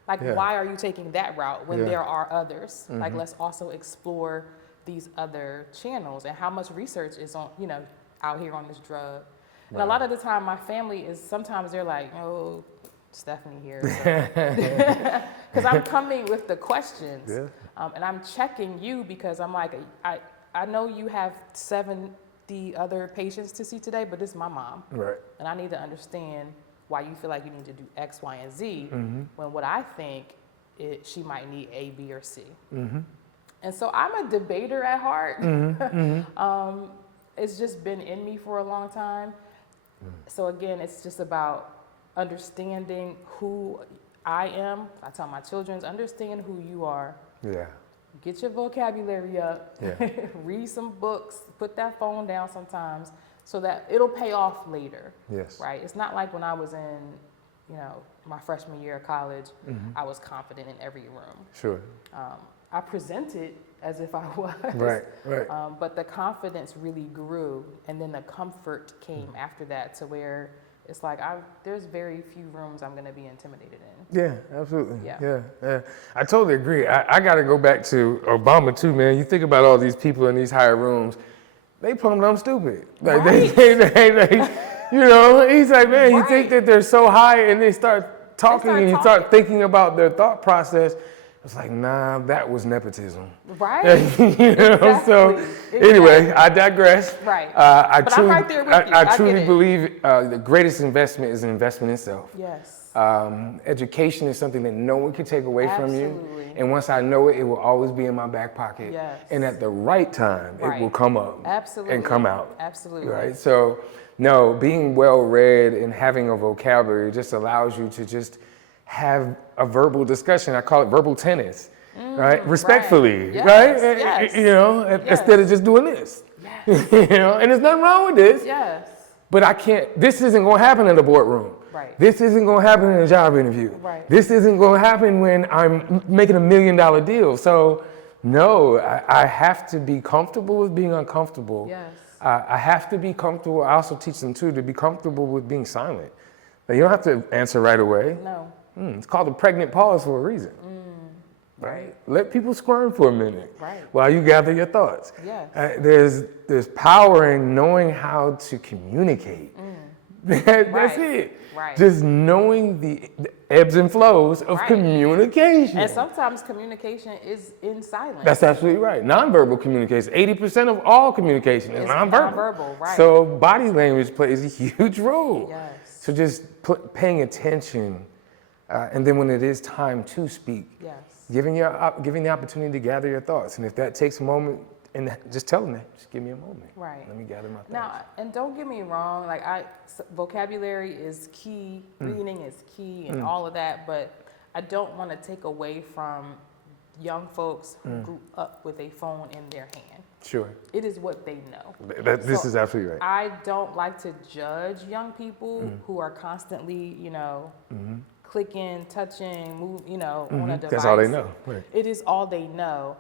Like, why are you taking that route when there are others? Like, let's also explore these other channels and how much research is on, you know, out here on this drug. And a lot of the time, my family is, sometimes they're like, oh, Stephanie here. Because I'm coming with the questions. And I'm checking you because I'm like, I know you have 70 other patients to see today, but this is my mom. And I need to understand why you feel like you need to do X, Y, and Z, when what I think she might need A, B, or C. And so I'm a debater at heart. It's just been in me for a long time. So again, it's just about understanding who I am. I tell my children, understand who you are. Yeah. Get your vocabulary up. Yeah. Read some books. Put that phone down sometimes so that it'll pay off later. Yes. Right? It's not like when I was in, my freshman year of college, I was confident in every room. Sure. I presented as if I was. Right. But the confidence really grew, and then the comfort came after that, to where it's like there's very few rooms I'm going to be intimidated in. Yeah, absolutely. Yeah. I totally agree. I got to go back to Obama too, man. You think about all these people in these higher rooms, they plumb dumb stupid. Like right. they he's like, man, you Right. think that they're so high, and they start talking and you start thinking about their thought process. It's like, nah, that was nepotism. Right. Exactly. So anyway, I digress. Right. But I'm right there with you. I I truly get it. believe the greatest investment is an investment in self. Yes. Education is something that no one can take away from you. Absolutely. And once I know it, it will always be in my back pocket. Yes. And at the right time, Right. it will come up. Absolutely. And come out. Absolutely. Right? So, no, being well-read and having a vocabulary just allows you to just have a verbal discussion. I call it verbal tennis. Right? Respectfully. Yes. Right? Yes. Yes. Instead of just doing this. Yes. And there's nothing wrong with this. Yes. But this isn't going to happen in the boardroom. Right. This isn't going to happen in a job interview. Right. This isn't going to happen when I'm making $1 million deal. So, no, I have to be comfortable with being uncomfortable. Yes. I have to be comfortable. I also teach them, too, to be comfortable with being silent. Like, you don't have to answer right away. No. It's called a pregnant pause for a reason. Right. Let people squirm for a minute while you gather your thoughts. Yes. There's power in knowing how to communicate. That's it. Right. Just knowing the ebbs and flows of communication. And sometimes communication is in silence. That's absolutely right. Nonverbal communication. 80% of all communication is nonverbal. Nonverbal, right. So body language plays a huge role. Yes. So just paying attention, and then when it is time to speak, Yes. giving the opportunity to gather your thoughts. And if that takes a moment, and just tell them that, just give me a moment. Right. Let me gather my thoughts. Now, and don't get me wrong, like vocabulary is key, reading is key, and all of that, but I don't want to take away from young folks who grew up with a phone in their hand. Sure. It is what they know. This is absolutely right. I don't like to judge young people who are constantly, clicking, touching, on a device. That's all they know. Right. It is all they know.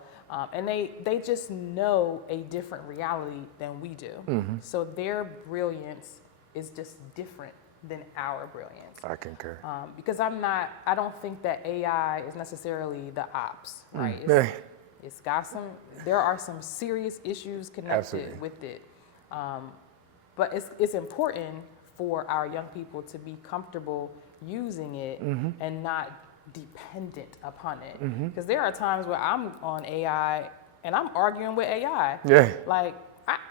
And they just know a different reality than we do. So their brilliance is just different than our brilliance. I concur. Because I don't think that AI is necessarily the ops, right? There are some serious issues connected with it. But it's important for our young people to be comfortable using it and not dependent upon it. Because there are times where I'm on AI and I'm arguing with AI. Yeah. Like,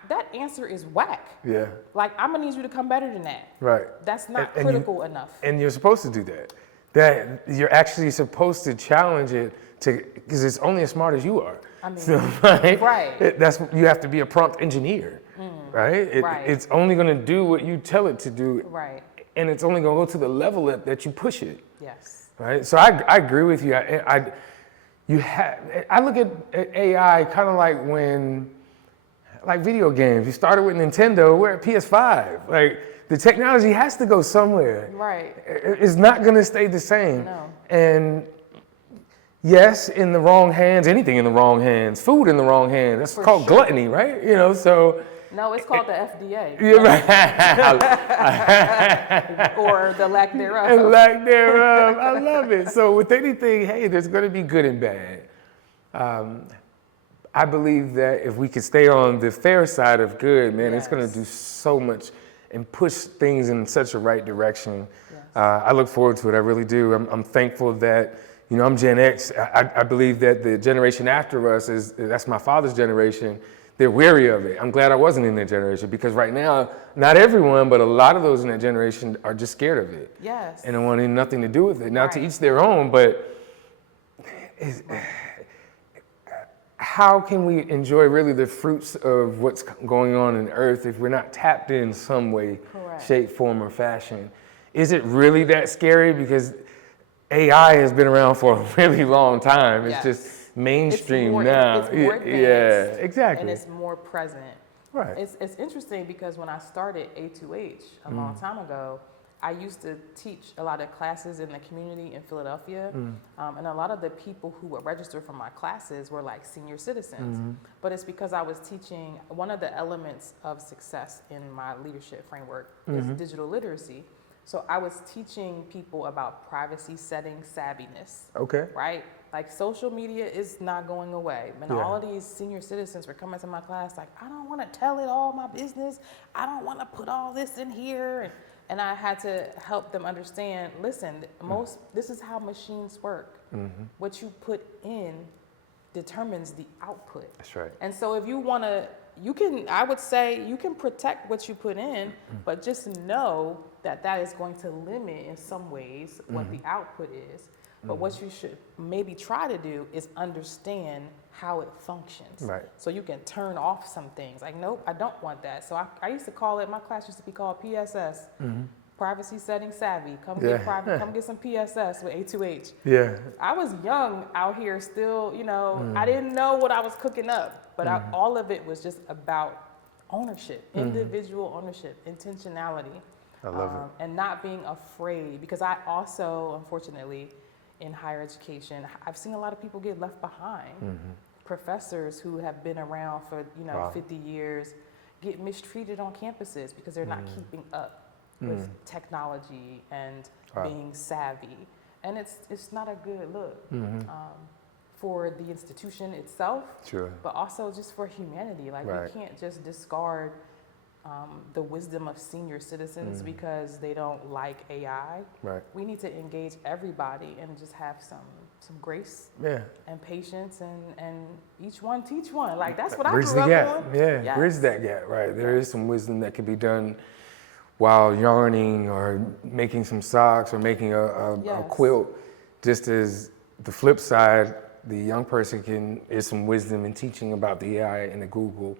that answer is whack. Yeah. Like, I'm gonna need you to come better than that. Right. That's not critical enough. And you're supposed to do that. That you're actually supposed to challenge it because it's only as smart as you are. I mean, so, right. You have to be a prompt engineer, right? It's only going to do what you tell it to do, right? And it's only going to go to the level that you push it. Yes. Right. So I agree with you. I look at AI kind of like like video games. You started with Nintendo. We're at PS5. Like, the technology has to go somewhere. Right. It's not going to stay the same. No. And yes, in the wrong hands, anything in the wrong hands, food in the wrong hands, that's called gluttony, right? So. No, it's called the FDA. Yeah, right. Or the lack thereof. And lack thereof. I love it. So with anything, hey, there's going to be good and bad. I believe that if we could stay on the fair side of good, man, it's going to do so much and push things in such a right direction. Yes. I look forward to it. I really do. I'm thankful that, I'm Gen X. I believe that the generation after us that's my father's generation. they're wary of it. I'm glad I wasn't in that generation, because right now, not everyone, but a lot of those in that generation are just scared of it. Yes. And don't want nothing to do with it. Now, to Right. each their own, but how can we enjoy really the fruits of what's going on in earth if we're not tapped in some way, Correct. shape, form, or fashion? Is it really that scary? Because AI has been around for a really long time. It's Yes. just mainstream It's more, now. It's more Yeah, advanced, exactly. and it's more present. Right. It's interesting because when I started A2H a long time ago, I used to teach a lot of classes in the community in Philadelphia, and a lot of the people who would register for my classes were like senior citizens. But it's because I was teaching, one of the elements of success in my leadership framework is digital literacy. So I was teaching people about privacy setting savviness. Okay. Right? Like social media is not going away. And Yeah. all of these senior citizens were coming to my class like, I don't want to tell it all my business. I don't want to put all this in here. And I had to help them understand, listen, this is how machines work. What you put in determines the output. That's right. And so if you want to, I would say you can protect what you put in, but just know that that is going to limit in some ways what the output is. But what you should maybe try to do is understand how it functions. Right. So you can turn off some things. Like, nope, I don't want that. So I used to call it, my class used to be called PSS, Privacy Setting Savvy. Come get some PSS with A2H. Yeah. I was young out here still, I didn't know what I was cooking up, but all of it was just about ownership, individual ownership, intentionality. I love it. And not being afraid, because I also, unfortunately, in higher education, I've seen a lot of people get left behind. Professors who have been around for, Wow. 50 years get mistreated on campuses because they're not keeping up with technology and Wow. being savvy. And it's not a good look for the institution itself, Sure. but also just for humanity. Like, Right. we can't just discard the wisdom of senior citizens because they don't like AI. Right. We need to engage everybody and just have some grace Yeah. and patience, and each one teach one. Like, that's what I Bridge grew the up gap. on. Yeah. Yes. Bridge that gap. Right. There is some wisdom that can be done while yarning or making some socks or making a Yes. quilt. Just as the flip side, the young person is some wisdom in teaching about the AI and the Google,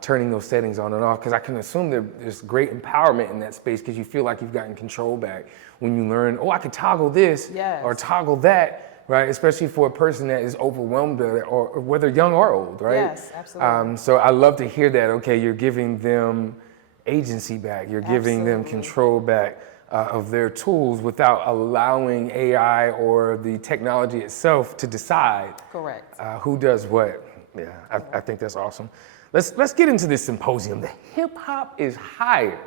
turning those settings on and off. Because I can assume there's great empowerment in that space because you feel like you've gotten control back when you learn, I can toggle this Yes. or toggle that. Right, especially for a person that is overwhelmed or whether young or old, right? Yes, absolutely. So I love to hear that. Okay, you're giving them agency back. You're giving them Absolutely. control back of their tools without allowing AI or the technology itself to decide Correct. who does what. Yeah, I think that's awesome. Let's get into this symposium. The Hip Hop is Higher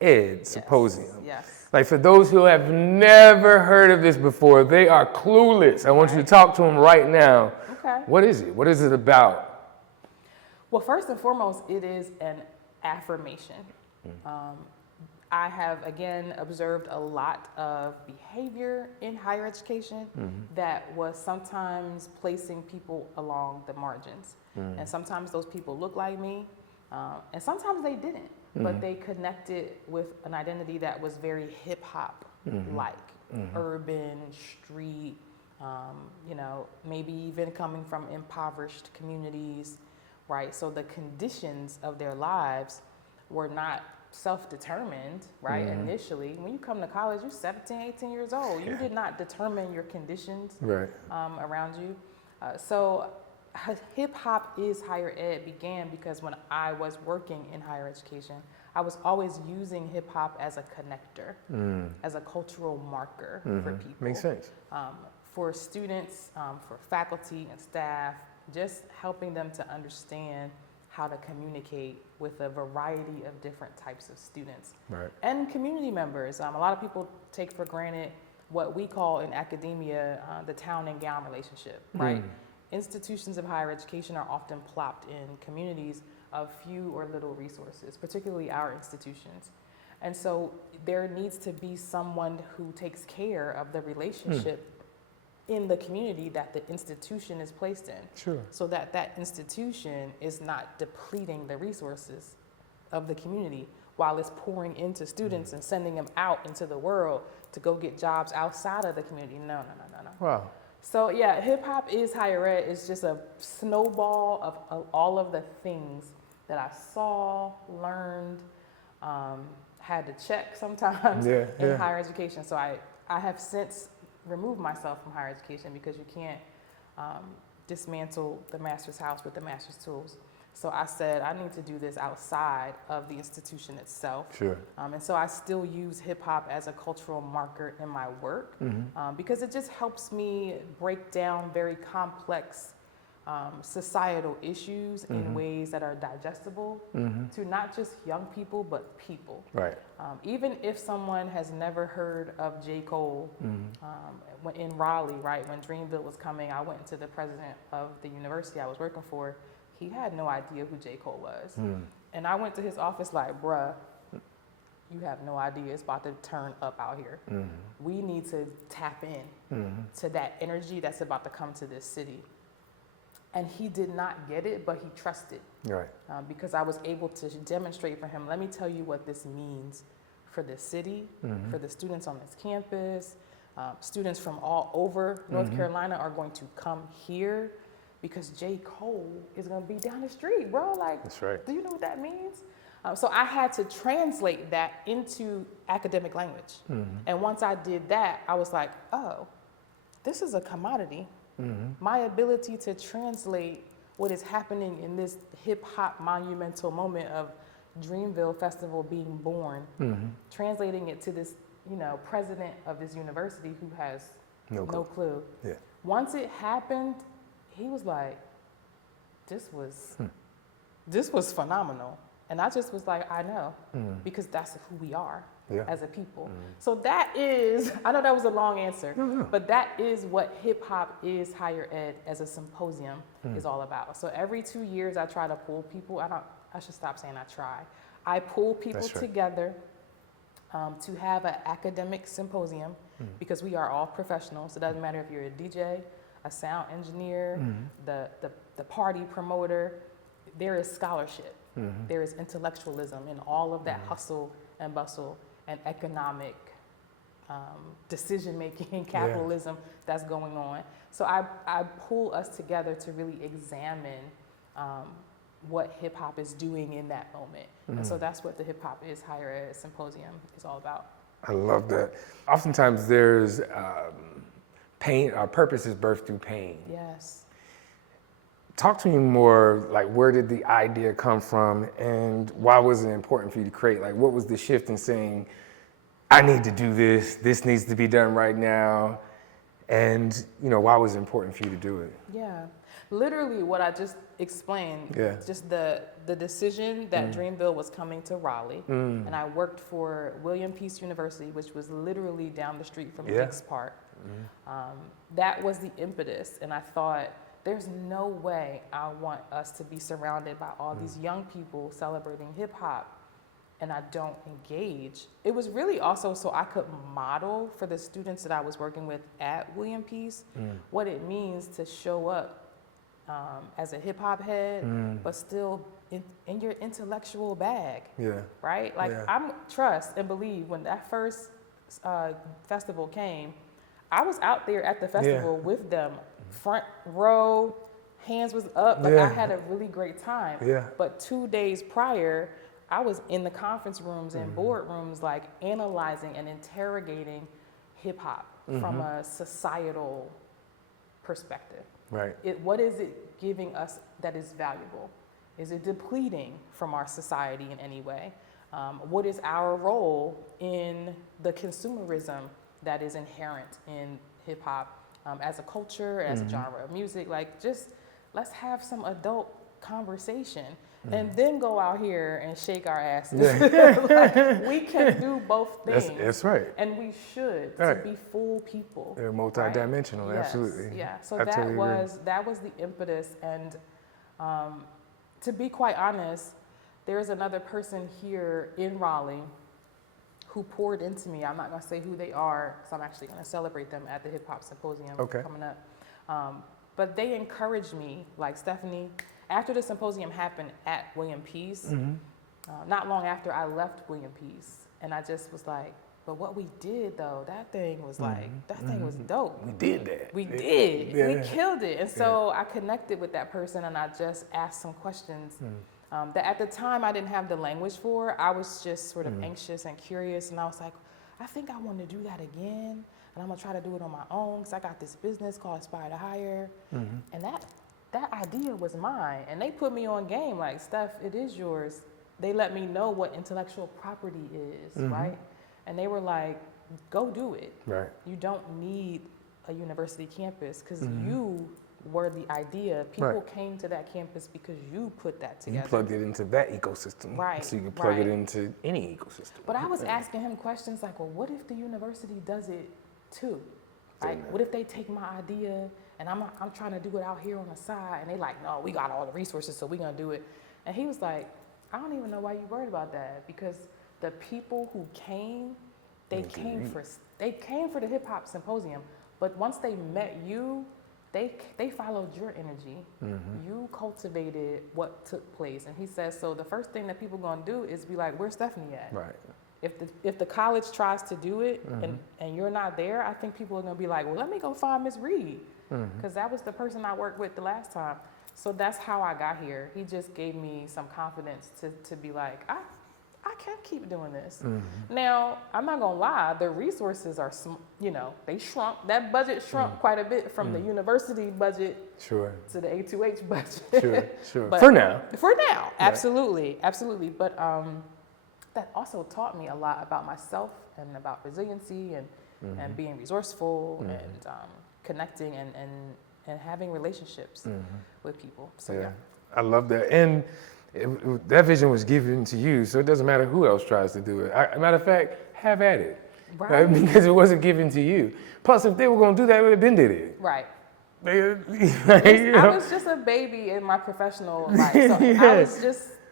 Ed Symposium. Yes. Like, for those who have never heard of this before, they are clueless. I want you to talk to them right now. Okay. What is it? What is it about? Well, first and foremost, it is an affirmation. I have, again, observed a lot of behavior in higher education that was sometimes placing people along the margins. And sometimes those people look like me, and sometimes they didn't, but they connected with an identity that was very hip-hop-like, urban, street, maybe even coming from impoverished communities, right? So the conditions of their lives were not self-determined, right? Initially, when you come to college, you're 17, 18 years old. You did not determine your conditions Right. around you. So hip-hop is higher ed began because when I was working in higher education, I was always using hip-hop as a connector, as a cultural marker for people. Makes sense. For students, for faculty and staff, just helping them to understand how to communicate with a variety of different types of students. Right. And community members. A lot of people take for granted what we call in academia the town and gown relationship, right? Institutions of higher education are often plopped in communities of few or little resources, particularly our institutions. And so there needs to be someone who takes care of the relationship in the community that the institution is placed in. Sure. So that that institution is not depleting the resources of the community while it's pouring into students and sending them out into the world to go get jobs outside of the community. No. Wow. So yeah, hip hop is higher ed. It's just a snowball of all of the things that I saw, learned, had to check sometimes in higher education. So I have since removed myself from higher education because you can't dismantle the master's house with the master's tools. So I said, I need to do this outside of the institution itself. Sure. And so I still use hip hop as a cultural marker in my work because it just helps me break down very complex societal issues in ways that are digestible to not just young people, but people. Right. Even if someone has never heard of J. Cole, when in Raleigh, right, when Dreamville was coming, I went to the president of the university I was working for. He had no idea who J. Cole was. And I went to his office like, bruh, you have no idea it's about to turn up out here. We need to tap in to that energy that's about to come to this city. And he did not get it, but he trusted. Right. Because I was able to demonstrate for him, let me tell you what this means for this city, for the students on this campus. Students from all over North Carolina are going to come here because J. Cole is going to be down the street, bro. Like, that's right. Do you know what that means? So I had to translate that into academic language. And once I did that, I was like, oh, this is a commodity. My ability to translate what is happening in this hip hop monumental moment of Dreamville Festival being born, translating it to this, president of this university who has no clue. Yeah. Once it happened, he was like, this was phenomenal. And I just was like, I know, because that's who we are as a people. So that is, I know that was a long answer, but that is what hip hop is higher ed as a symposium is all about. So every 2 years I try to pull people, I should stop saying I try. I pull people together to have an academic symposium because we are all professionals. It doesn't matter if you're a DJ, a sound engineer, the party promoter, there is scholarship. There is intellectualism in all of that hustle and bustle and economic decision-making, capitalism that's going on. So I pull us together to really examine what hip-hop is doing in that moment. And so that's what the Hip Hop is Higher Ed Symposium is all about. I love that. Oftentimes there's pain, our purpose is birthed through pain. Yes. Talk to me more, like, where did the idea come from and why was it important for you to create? Like, what was the shift in saying, I need to do this, this needs to be done right now, and, why was it important for you to do it? Yeah, literally what I just explained, just the decision that Dreamville was coming to Raleigh, and I worked for William Peace University, which was literally down the street from Dix Park. That was the impetus, and I thought, there's no way I want us to be surrounded by all these young people celebrating hip hop and I don't engage. It was really also so I could model for the students that I was working with at William Peace what it means to show up as a hip hop head, but still in your intellectual bag. Yeah. Right? Like I'm trust and believe when that first festival came, I was out there at the festival with them. Front row, hands was up. Like I had a really great time. But 2 days prior, I was in the conference rooms and boardrooms, like analyzing and interrogating hip hop from a societal perspective. Right. What is it giving us that is valuable? Is it depleting from our society in any way? What is our role in the consumerism that is inherent in hip hop? As a culture, as a genre of music, like just let's have some adult conversation and then go out here and shake our asses. Like, we can do both things. That's right. And we should to be full people. They're multidimensional, right? Absolutely. Yeah. So that was the impetus. And to be quite honest, there is another person here in Raleigh who poured into me. I'm not going to say who they are because I'm actually going to celebrate them at the Hip Hop Symposium coming up. But they encouraged me, like Stephanie, after the symposium happened at William Peace, not long after I left William Peace, and I just was like, but what we did though, that thing was like, that thing was dope. We did that. We did. Yeah. We killed it. And so I connected with that person and I just asked some questions that at the time I didn't have the language for. I was just sort of anxious and curious, and I was like, I think I want to do that again, and I'm gonna try to do it on my own because I got this business called Aspire to Hire, and that idea was mine, and they put me on game like, Steph, it is yours. They let me know what intellectual property is, right? And they were like, go do it. Right. You don't need a university campus because you were the idea. People came to that campus because you put that together. You plugged it into that ecosystem. Right. So you can plug it into any ecosystem. But I was asking him questions like, well, what if the university does it too? Like, what if they take my idea and I'm trying to do it out here on the side, and they like, no, we got all the resources, so we're gonna do it. And he was like, I don't even know why you worried about that, because the people who came, they came for the Hip Hop Symposium, but once they met you, they followed your energy. You cultivated what took place. And he says, so the first thing that people gonna do is be like, where's Stephanie at? Right. If the college tries to do it and you're not there, I think people are gonna be like, well, let me go find Miss Reed, because that was the person I worked with the last time. So that's how I got here. He just gave me some confidence to be like, I can keep doing this. Now, I'm not gonna lie, the resources are, they shrunk. That budget shrunk quite a bit from the university budget to the A2H budget. Sure. But For now, absolutely. But that also taught me a lot about myself and about resiliency and being resourceful and connecting and having relationships with people. So yeah. I love that. And that vision was given to you, so it doesn't matter who else tries to do it. Matter of fact, have at it. Right? Because it wasn't given to you. Plus, if they were going to do that, they would have been did it. Right. I was just a baby in my professional life. So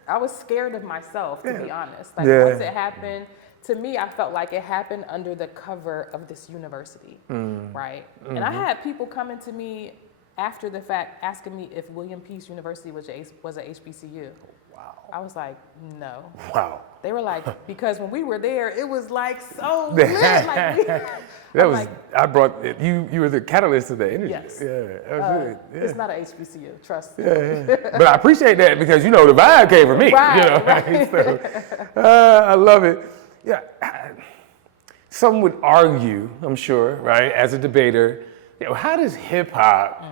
I was scared of myself, to be honest. Like once it happened, to me, I felt like it happened under the cover of this university, right? And I had people coming to me after the fact asking me if William Peace University was a HBCU. Wow. I was like, no. Wow. They were like, because when we were there, it was like so lit. I brought it, you were the catalyst of the energy. Yes. Yeah. It's not a HBCU, trust me. But I appreciate that because, the vibe came from me. Right. So, I love it. Yeah. Some would argue, I'm sure, right, as a debater, how does hip hop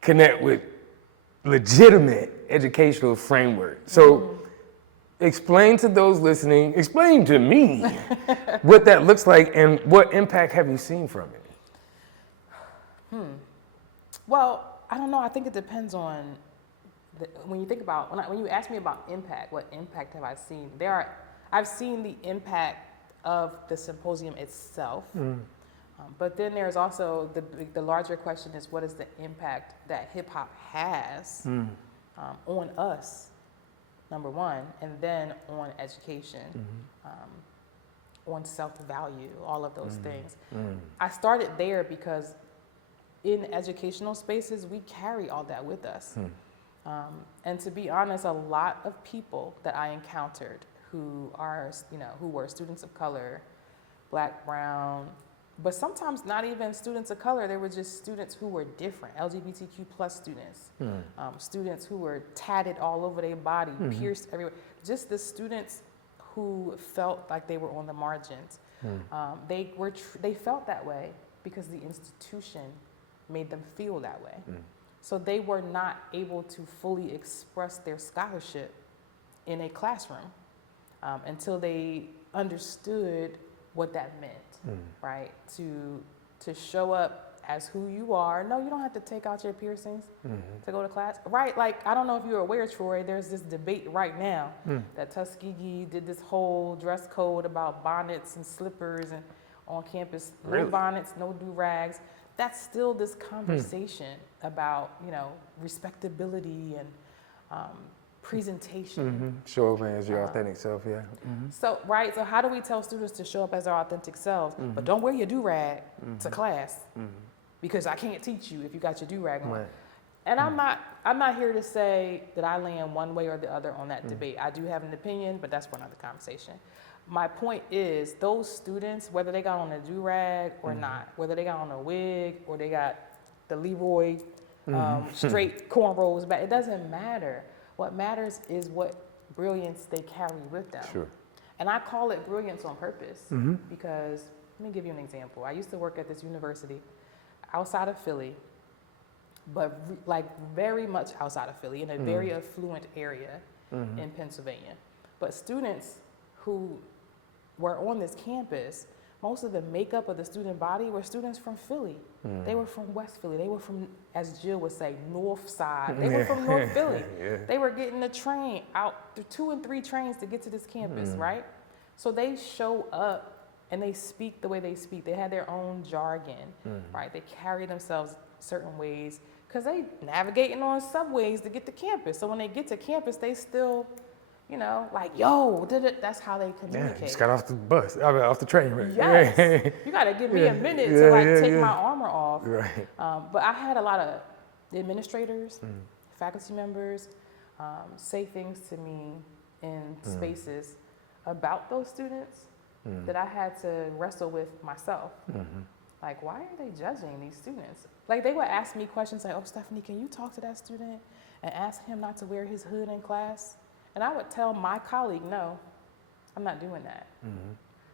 connect with legitimate educational framework? So explain to those listening, explain to me what that looks like and what impact have you seen from it? Well, I don't know. I think it depends on when you think about, when you ask me about impact, what impact have I seen? I've seen the impact of the symposium itself. But then there's also the larger question is, what is the impact that hip hop has on us, number one, and then on education, on self-value, all of those things. I started there because in educational spaces, we carry all that with us. And to be honest, a lot of people that I encountered who were students of color, Black, brown, but sometimes not even students of color, they were just students who were different, LGBTQ plus students, students who were tatted all over their body, pierced everywhere, just the students who felt like they were on the margins. They felt that way because the institution made them feel that way. So they were not able to fully express their scholarship in a classroom until they understood what that meant, right? To show up as who you are. No, you don't have to take out your piercings to go to class, right? Like, I don't know if you're aware, Troy, there's this debate right now that Tuskegee did this whole dress code about bonnets and slippers and on campus, no bonnets, no do-rags. That's still this conversation about, respectability presentation. Show up as your authentic self, yeah. So, right, so how do we tell students to show up as their authentic selves, but don't wear your do-rag to class because I can't teach you if you got your do-rag on. Right. And I'm not here to say that I land one way or the other on that debate. I do have an opinion, but that's for another conversation. My point is those students, whether they got on a do-rag or not, whether they got on a wig or they got the Leroy straight cornrows back, it doesn't matter. What matters is what brilliance they carry with them. Sure. And I call it brilliance on purpose because, let me give you an example. I used to work at this university outside of Philly, but like very much outside of Philly in a very affluent area in Pennsylvania. But students who were on this campus, most of the makeup of the student body were students from Philly. They were from West Philly. They were from, as Jill would say, North Side. They were from North Philly. They were getting the train out, through 2 and 3 trains to get to this campus, right? So they show up and they speak the way they speak. They had their own jargon, right? They carry themselves certain ways because they navigating on subways to get to campus. So when they get to campus, they still, you know, like, yo, that's how they communicate. Yeah, just got off the bus, off the train, right? Yes. You got to give me a minute to like take my armor off. Right. But I had a lot of administrators, faculty members say things to me in spaces about those students that I had to wrestle with myself. Like, why are they judging these students? Like, they would ask me questions like, oh, Stephanie, can you talk to that student and ask him not to wear his hood in class? And I would tell my colleague, no, I'm not doing that.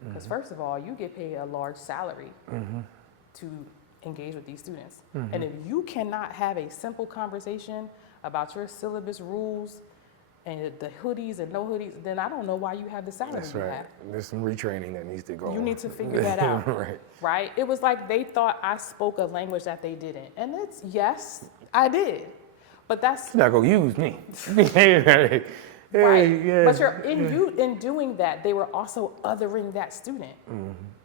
Because first of all, you get paid a large salary to engage with these students. And if you cannot have a simple conversation about your syllabus rules and the hoodies and no hoodies, then I don't know why you have the salary That's you right. have. There's some retraining that needs to go on. You need to figure that out, Right. right? It was like they thought I spoke a language that they didn't. And it's, yes, I did. But that's You're not gonna use me. right. Yeah. But you're in doing that, they were also othering that student.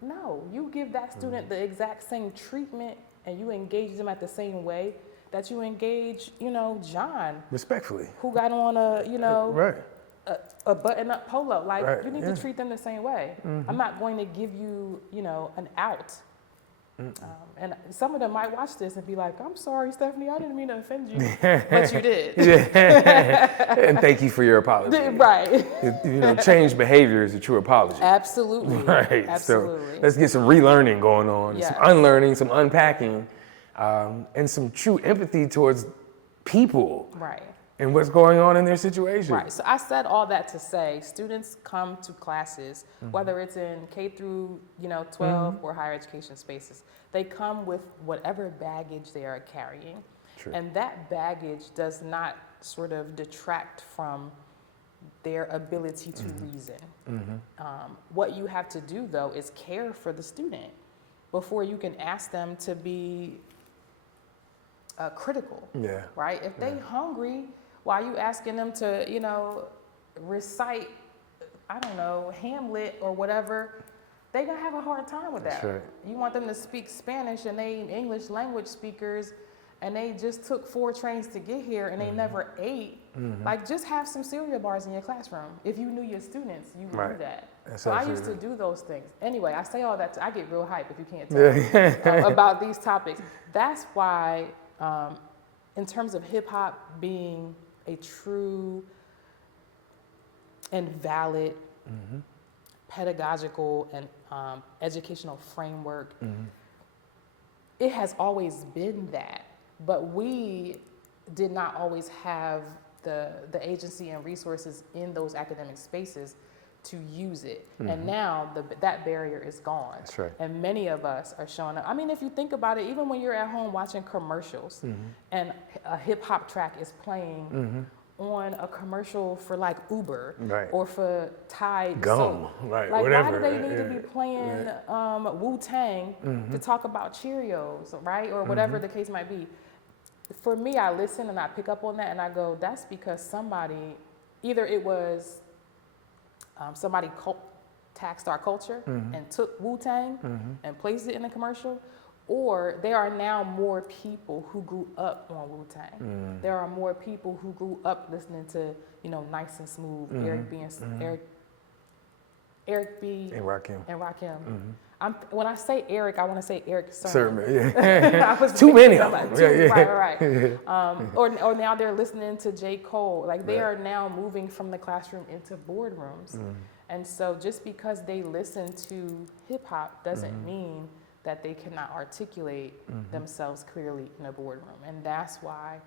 No, you give that student the exact same treatment and you engage them at the same way that you engage, you know, John, Respectfully. who got on a, you know, Right. a button-up polo. Like, Right, you need to treat them the same way. I'm not going to give you, you know, an out. And some of them might watch this and be like, I'm sorry, Stephanie, I didn't mean to offend you. But you did. And thank you for your apology. Right. You know, change behavior is a true apology. Absolutely. Right. Absolutely. So let's get some relearning going on, Yes. some unlearning, some unpacking, and some true empathy towards people Right. and what's going on in their situation. Right. So I said all that to say students come to classes, whether it's in K through, you know, 12 or higher education spaces. They come with whatever baggage they are carrying. True. And that baggage does not sort of detract from their ability to reason. What you have to do, though, is care for the student before you can ask them to be critical. Yeah. Right? If they hungry, why are you asking them to, you know, recite, I don't know, Hamlet or whatever? They're gonna have a hard time with that. That's right. You want them to speak Spanish and they English language speakers and they just took 4 trains to get here and they never ate. Like, just have some cereal bars in your classroom. If you knew your students, you would Right. do that. That's So I used to absolutely do those things. Anyway, I say all that, I get real hype if you can't tell about these topics. That's why, in terms of hip hop being a true and valid pedagogical and educational framework, it has always been that. But we did not always have the agency and resources in those academic spaces to use it. And now that barrier is gone. That's right. And many of us are showing up. I mean, if you think about it, even when you're at home watching commercials and a hip hop track is playing on a commercial for like Uber Right. or for Tide Gum, soap. right, Like, whatever. why do they need to be playing Wu-Tang to talk about Cheerios, right? Or whatever the case might be. For me, I listen and I pick up on that and I go, that's because somebody, either it was somebody taxed our culture and took Wu-Tang and placed it in a commercial, Or there are now more people who grew up on Wu-Tang. There are more people who grew up listening to, Nice and Smooth, Eric B. And Rakim. And Rakim. When I say Eric, I want to say Eric Sermon, Sermon. yeah. I was Too many thinking of them. about right. Or now they're listening to J. Cole. Like they are now moving from the classroom into boardrooms. And so just because they listen to hip hop doesn't mean that they cannot articulate themselves clearly in a boardroom. And that's why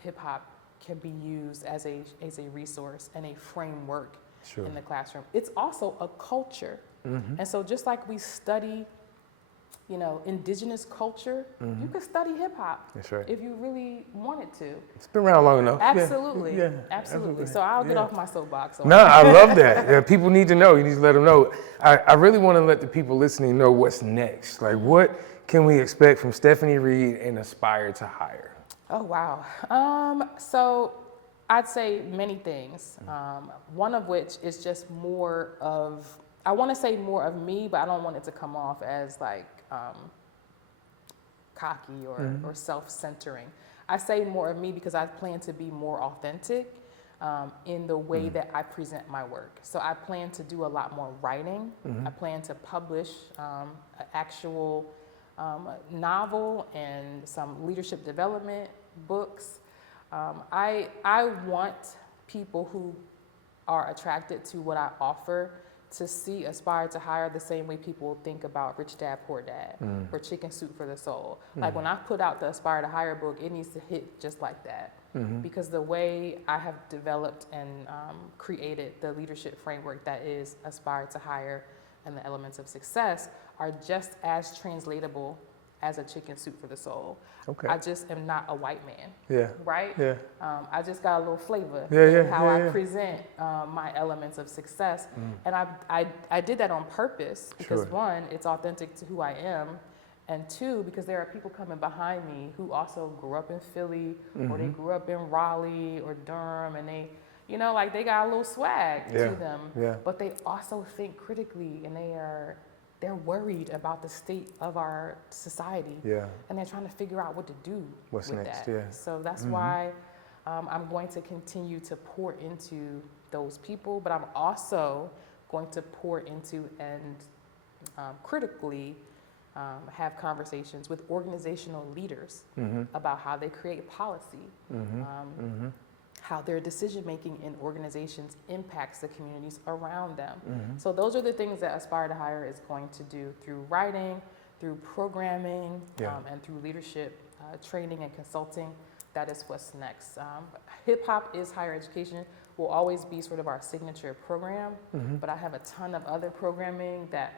hip hop can be used as a resource and a framework in the classroom. It's also a culture. And so just like we study, indigenous culture, you could study hip hop. That's right. If you really wanted to. It's been around long enough. Absolutely. Yeah. Absolutely. So I'll get off my soapbox. No, I love that. Yeah, people need to know. You need to let them know. I really want to let the people listening know what's next. Like, what can we expect from Stephanie Reed and Aspire to Hire? Oh, wow. So I'd say many things. One of which is just more of, I want to say more of me, but I don't want it to come off as like cocky or self-centering. I say more of me because I plan to be more authentic in the way that I present my work. So I plan to do a lot more writing. I plan to publish an actual novel and some leadership development books. I want people who are attracted to what I offer to see Aspire to Hire the same way people think about Rich Dad, Poor Dad or Chicken Soup for the Soul. Like when I put out the Aspire to Hire book, it needs to hit just like that. Because the way I have developed and created the leadership framework that is Aspire to Hire and the elements of success are just as translatable as a Chicken Soup for the Soul. Okay. I just am not a white man. Yeah. Right? Yeah. I just got a little flavor Yeah, in how yeah, I yeah. present my elements of success. And I did that on purpose because Sure. one, it's authentic to who I am. And two, because there are people coming behind me who also grew up in Philly or they grew up in Raleigh or Durham and they, like they got a little swag Yeah. to them. Yeah. But they also think critically and they're worried about the state of our society. Yeah. And they're trying to figure out what to do What's with next, that. yeah. So that's why I'm going to continue to pour into those people, but I'm also going to pour into and critically have conversations with organizational leaders about how they create policy, how their decision-making in organizations impacts the communities around them. So those are the things that Aspire to Hire is going to do through writing, through programming, and through leadership training and consulting. That is what's next. Hip hop is higher education, will always be sort of our signature program, but I have a ton of other programming that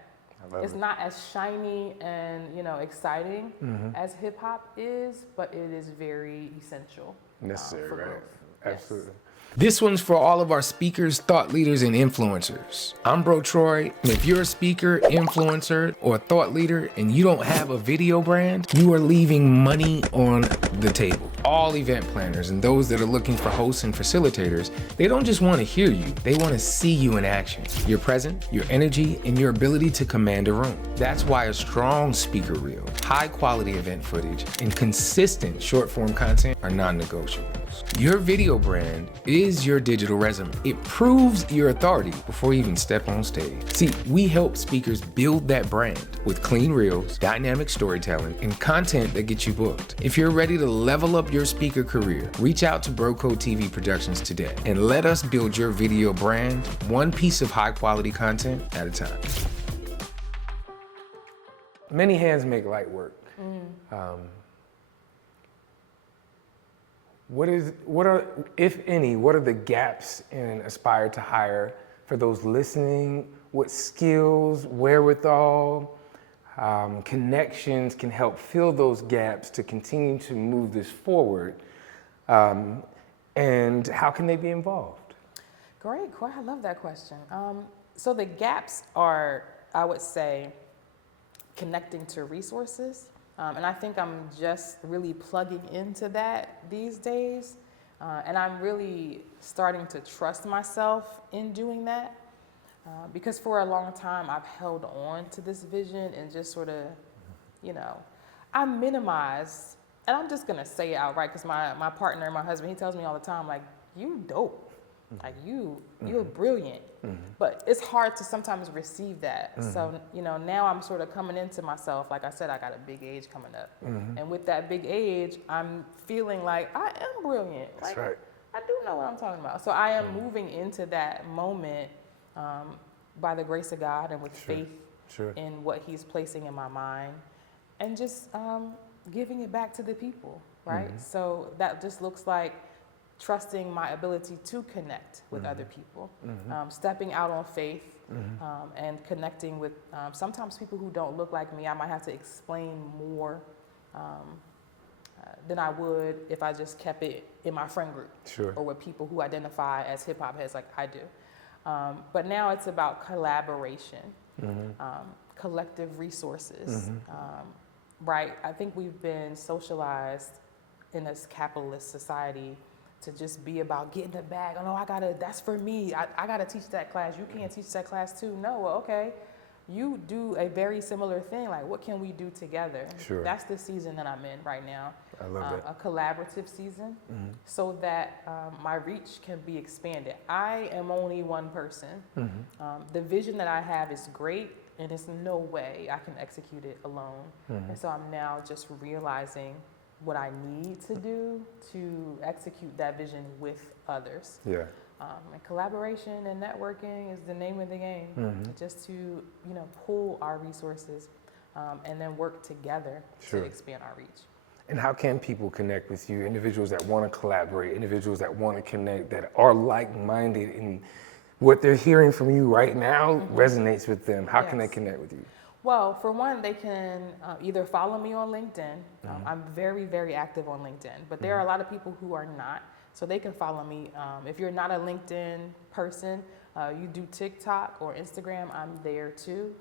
it's not as shiny and exciting as hip hop is, but it is very essential. Necessary, for right? growth. Absolutely. Yes. This one's for all of our speakers, thought leaders, and influencers. I'm Bro Troy, and if you're a speaker, influencer, or thought leader, and you don't have a video brand, you are leaving money on the table. All event planners and those that are looking for hosts and facilitators, they don't just want to hear you, they want to see you in action. Your presence, your energy, and your ability to command a room. That's why a strong speaker reel, high quality event footage, and consistent short form content are non-negotiables. Your video brand is your digital resume. It proves your authority before you even step on stage. See, we help speakers build that brand with clean reels, dynamic storytelling, and content that gets you booked. If you're ready to level up your speaker career, reach out to Broco TV Productions today and let us build your video brand one piece of high quality content at a time. Many hands make light work. What are, if any, what are the gaps in Aspire to Hire for those listening? What skills, wherewithal, connections can help fill those gaps to continue to move this forward? And how can they be involved? Great, I love that question. So the gaps are, I would say, connecting to resources. And I think I'm just really plugging into that these days. And I'm really starting to trust myself in doing that. Because for a long time, I've held on to this vision and just sort of, I minimize, and I'm just gonna say it outright because my partner, my husband, he tells me all the time, like, you dope, like you're brilliant, but it's hard to sometimes receive that. So now I'm sort of coming into myself. Like I said, I got a big age coming up, and with that big age, I'm feeling like I am brilliant. That's like, right. I do know what I'm talking about. So I am moving into that moment by the grace of God and with faith in what He's placing in my mind, and just giving it back to the people, right? So that just looks like trusting my ability to connect with other people, stepping out on faith, and connecting with sometimes people who don't look like me. I might have to explain more than I would if I just kept it in my friend group or with people who identify as hip hop heads like I do. But now it's about collaboration, collective resources, right? I think we've been socialized in this capitalist society to just be about getting the bag. Oh, no, that's for me. I gotta teach that class. You can't teach that class too. No, well, okay. You do a very similar thing. Like, what can we do together? That's the season that I'm in right now. I love that. A collaborative season, so that my reach can be expanded. I am only one person. The vision that I have is great, and there's no way I can execute it alone. And so I'm now just realizing what I need to do to execute that vision with others. And collaboration and networking is the name of the game. Just to pull our resources and then work together to expand our reach. And how can people connect with you? Individuals that want to collaborate, individuals that want to connect, that are like-minded, and what they're hearing from you right now resonates with them. How can they connect with you? Well, for one, they can either follow me on LinkedIn. I'm very, very active on LinkedIn, but there are a lot of people who are not, so they can follow me. If you're not a LinkedIn person, you do TikTok or Instagram, I'm there too.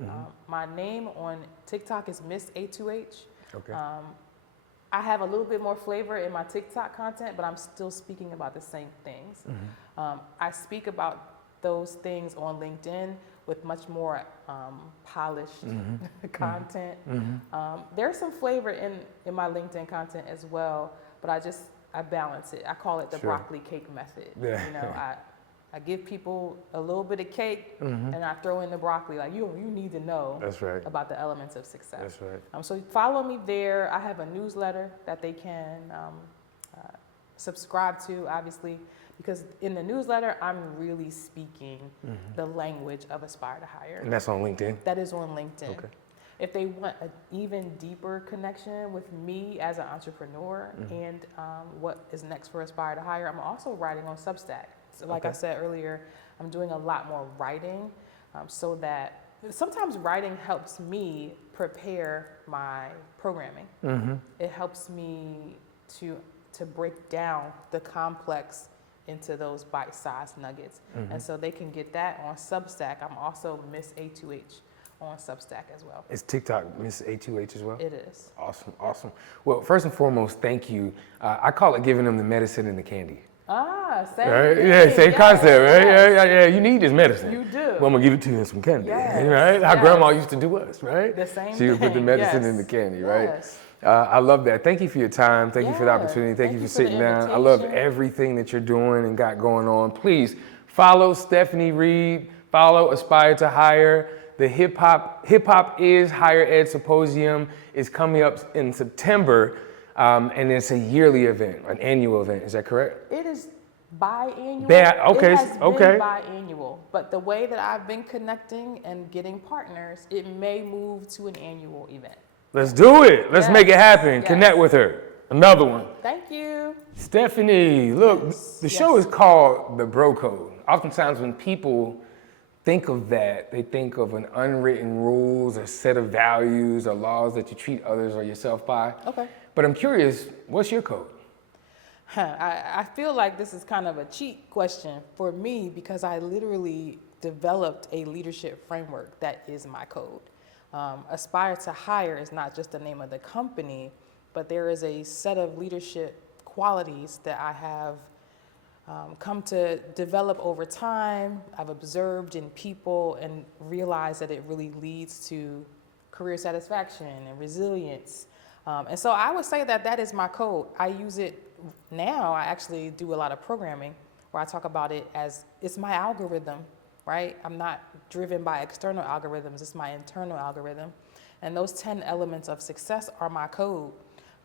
My name on TikTok is Miss A2H. I have a little bit more flavor in my TikTok content, but I'm still speaking about the same things. I speak about those things on LinkedIn with much more polished content. There's some flavor in my LinkedIn content as well, but I balance it. I call it the broccoli cake method. I give people a little bit of cake and I throw in the broccoli. Like, you need to know about the elements of success. So follow me there. I have a newsletter that they can subscribe to, obviously, because in the newsletter, I'm really speaking the language of Aspire to Hire. And that's on LinkedIn? That is on LinkedIn. If they want an even deeper connection with me as an entrepreneur and what is next for Aspire to Hire, I'm also writing on Substack. So like I said earlier, I'm doing a lot more writing so that sometimes writing helps me prepare my programming. It helps me to break down the complex into those bite-sized nuggets. And so they can get that on Substack. I'm also Miss A2H on Substack as well. Is TikTok Miss A2H as well? It is. Awesome. Well, first and foremost, thank you. I call it giving them the medicine and the candy. Same right? thing. Yeah, same concept, right? Yeah, you need this medicine. You do. Well, I'm gonna give it to you in some candy, right? How grandma used to do us, right? The same She would put the thing, medicine in the candy, right? I love that. Thank you for your time. Thank you for the opportunity. Thank you for sitting down. I love everything that you're doing and got going on. Please follow Stephanie Reed, follow Aspire to Hire. The Hip Hop is Higher Ed Symposium is coming up in September, and it's a yearly event, an annual event. Is that correct? It is biannual. Okay, it has been biannual, but the way that I've been connecting and getting partners, it may move to an annual event. Let's do it. Let's make it happen. Connect with her. Another one. Thank you. Stephanie, look, the show is called The Bro Code. Oftentimes when people think of that, they think of an unwritten rules, a set of values or laws that you treat others or yourself by. But I'm curious, what's your code? I feel like this is kind of a cheat question for me because I literally developed a leadership framework that is my code. Aspire to Hire is not just the name of the company, but there is a set of leadership qualities that I have come to develop over time. I've observed in people and realized that it really leads to career satisfaction and resilience. And so I would say that is my code. I use it now. I actually do a lot of programming where I talk about it as it's my algorithm, right? I'm not driven by external algorithms. It's my internal algorithm. And those 10 elements of success are my code.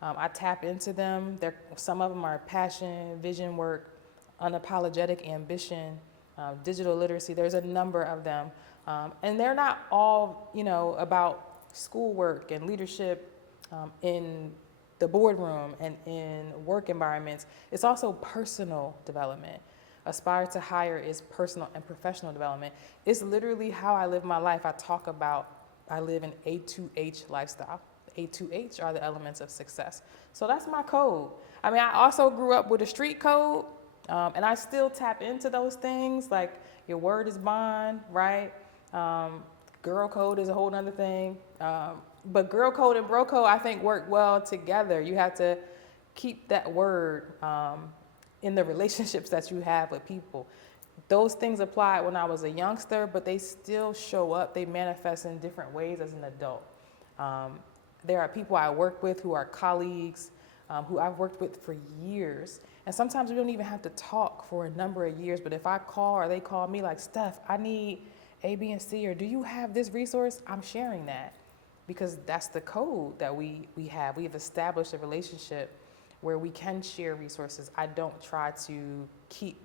I tap into them. Some of them are passion, vision work, unapologetic ambition, digital literacy. There's a number of them. And they're not all, about schoolwork and leadership in the boardroom and in work environments. It's also personal development. Aspire to Hire is personal and professional development. It's literally how I live my life. I live an A2H lifestyle. A2H are the elements of success. So that's my code. I mean, I also grew up with a street code, and I still tap into those things, like your word is bond, right? Girl code is a whole other thing. But girl code and bro code, I think, work well together. You have to keep that word in the relationships that you have with people. Those things applied when I was a youngster, but they still show up. They manifest in different ways as an adult. There are people I work with who are colleagues, who I've worked with for years. And sometimes we don't even have to talk for a number of years, but if I call or they call me like, Steph, I need A, B, and C, or do you have this resource? I'm sharing that because that's the code that we have. We have established a relationship where we can share resources. I don't try to keep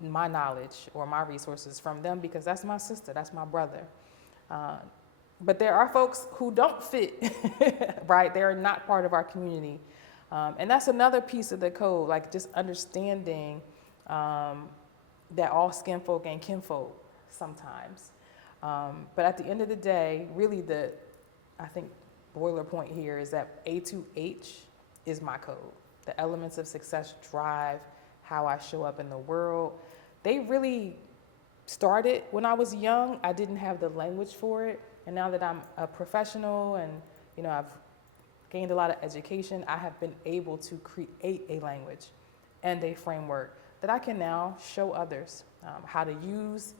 my knowledge or my resources from them because that's my sister, that's my brother. But there are folks who don't fit, right? They're not part of our community. And that's another piece of the code, like just understanding that all skin folk ain't kinfolk sometimes. But at the end of the day, really I think boiler point here is that A2H is my code. The elements of success drive how I show up in the world. They really started when I was young. I didn't have the language for it. And now that I'm a professional and, I've gained a lot of education, I have been able to create a language and a framework that I can now show others how to use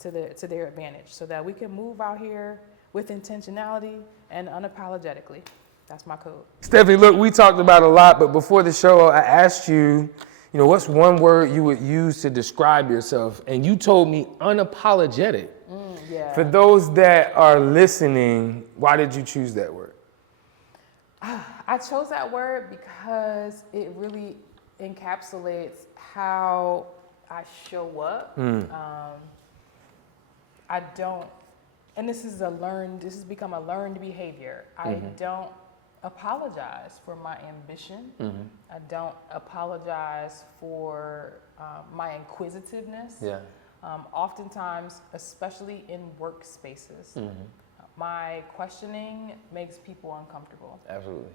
to their advantage so that we can move out here with intentionality and unapologetically. That's my code. Stephanie, look, we talked about a lot, but before the show, I asked you, what's one word you would use to describe yourself? And you told me unapologetic. Yeah. For those that are listening, why did you choose that word? I chose that word because it really encapsulates how I show up. I don't, and this has become a learned behavior. I don't apologize for my ambition. I don't apologize for my inquisitiveness. Yeah. Oftentimes, especially in workspaces, my questioning makes people uncomfortable. Absolutely.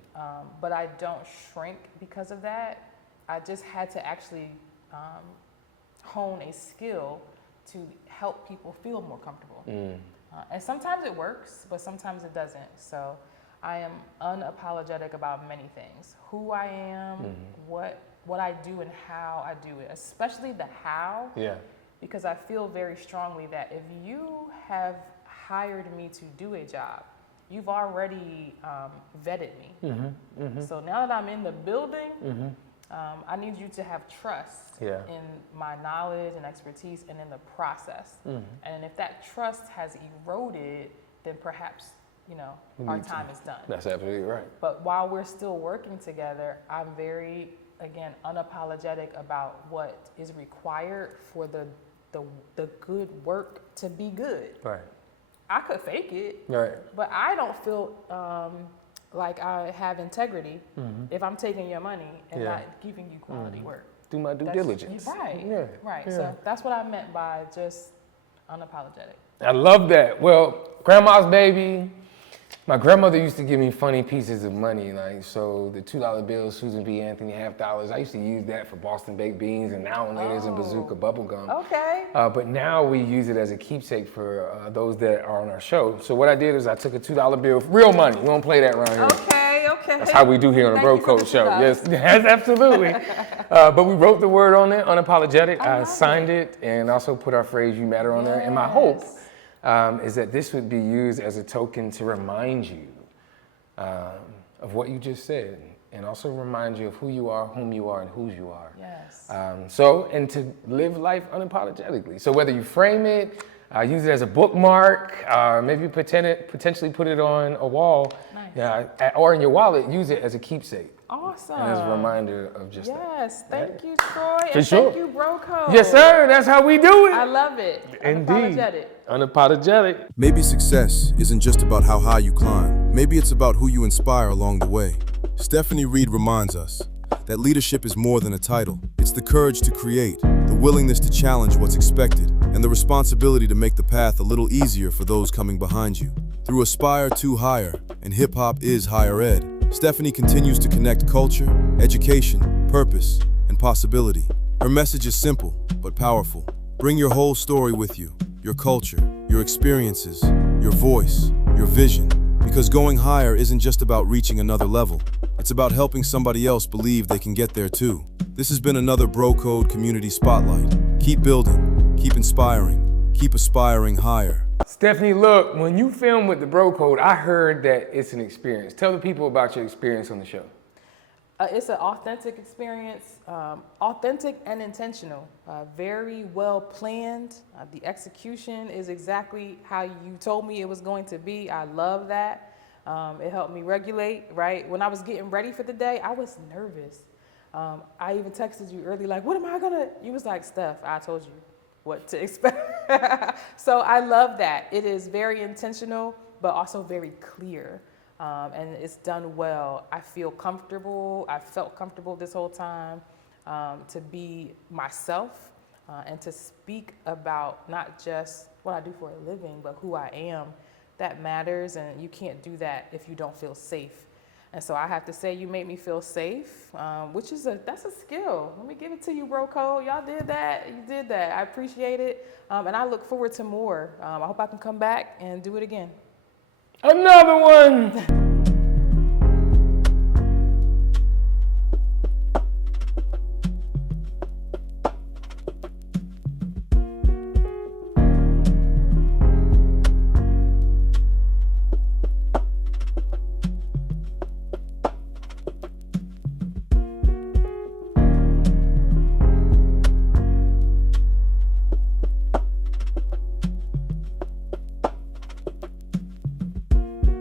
But I don't shrink because of that. I just had to actually hone a skill to help people feel more comfortable. And sometimes it works, but sometimes it doesn't. So I am unapologetic about many things. Who I am, what I do and how I do it, especially the how. Yeah. Because I feel very strongly that if you have hired me to do a job, you've already vetted me. So now that I'm in the building, I need you to have trust in my knowledge and expertise and in the process. And if that trust has eroded, then perhaps, our time is done. That's absolutely right. But while we're still working together, I'm very, again, unapologetic about what is required for the good work to be good. Right. I could fake it, right, but I don't feel like I have integrity if I'm taking your money and not giving you quality work. Do my due diligence. Right. Yeah. Right. Yeah. So that's what I meant by just unapologetic. I love that. Well, grandma's baby. My grandmother used to give me funny pieces of money, like so the $2 bills, Susan B. Anthony $50. I used to use that for Boston baked beans and now and later and Bazooka bubble gum. Okay. But now we use it as a keepsake for those that are on our show. So what I did is I took a $2 bill, real money. We don't play that around here. Okay. That's how we do here on the Bro Code Show. Yes, absolutely. But we wrote the word on it, unapologetic. I signed it and also put our phrase "You Matter" on there. And my hope is that this would be used as a token to remind you of what you just said, and also remind you of who you are, whom you are, and whose you are. Yes. And to live life unapologetically. So whether you frame it, use it as a bookmark, maybe potentially put it on a wall, Nice. or in your wallet, use it as a keepsake. Awesome. And as a reminder of just that. Yes, thank you, Troy. For and sure. Thank you, Bro Code. Yes, sir. That's how we do it. I love it. Indeed. Unapologetic. Unapologetic. Maybe success isn't just about how high you climb. Maybe it's about who you inspire along the way. Stephanie Reed reminds us that leadership is more than a title. It's the courage to create, the willingness to challenge what's expected, and the responsibility to make the path a little easier for those coming behind you. Through Aspire to Higher, and hip hop is higher ed, Stephanie continues to connect culture, education, purpose, and possibility. Her message is simple but powerful. Bring your whole story with you, your culture, your experiences, your voice, your vision. Because going higher isn't just about reaching another level. It's about helping somebody else believe they can get there too. This has been another Bro Code Community Spotlight. Keep building, keep inspiring, keep aspiring higher. Stephanie, look, when you film with the Bro Code, I heard that it's an experience. Tell the people about your experience on the show. It's an authentic experience, authentic and intentional, very well planned. The execution is exactly how you told me it was going to be. I love that. It helped me regulate, right? When I was getting ready for the day, I was nervous. I even texted you early, like, what am I gonna? You was like, Steph, I told you what to expect. So I love that. It is very intentional, but also very clear. And it's done well. I feel comfortable. I felt comfortable this whole time to be myself and to speak about not just what I do for a living, but who I am. That matters, and you can't do that if you don't feel safe. And so I have to say, you made me feel safe, which is that's a skill. Let me give it to you, Bro Code. Y'all did that. You did that. I appreciate it, and I look forward to more. I hope I can come back and do it again. Another one.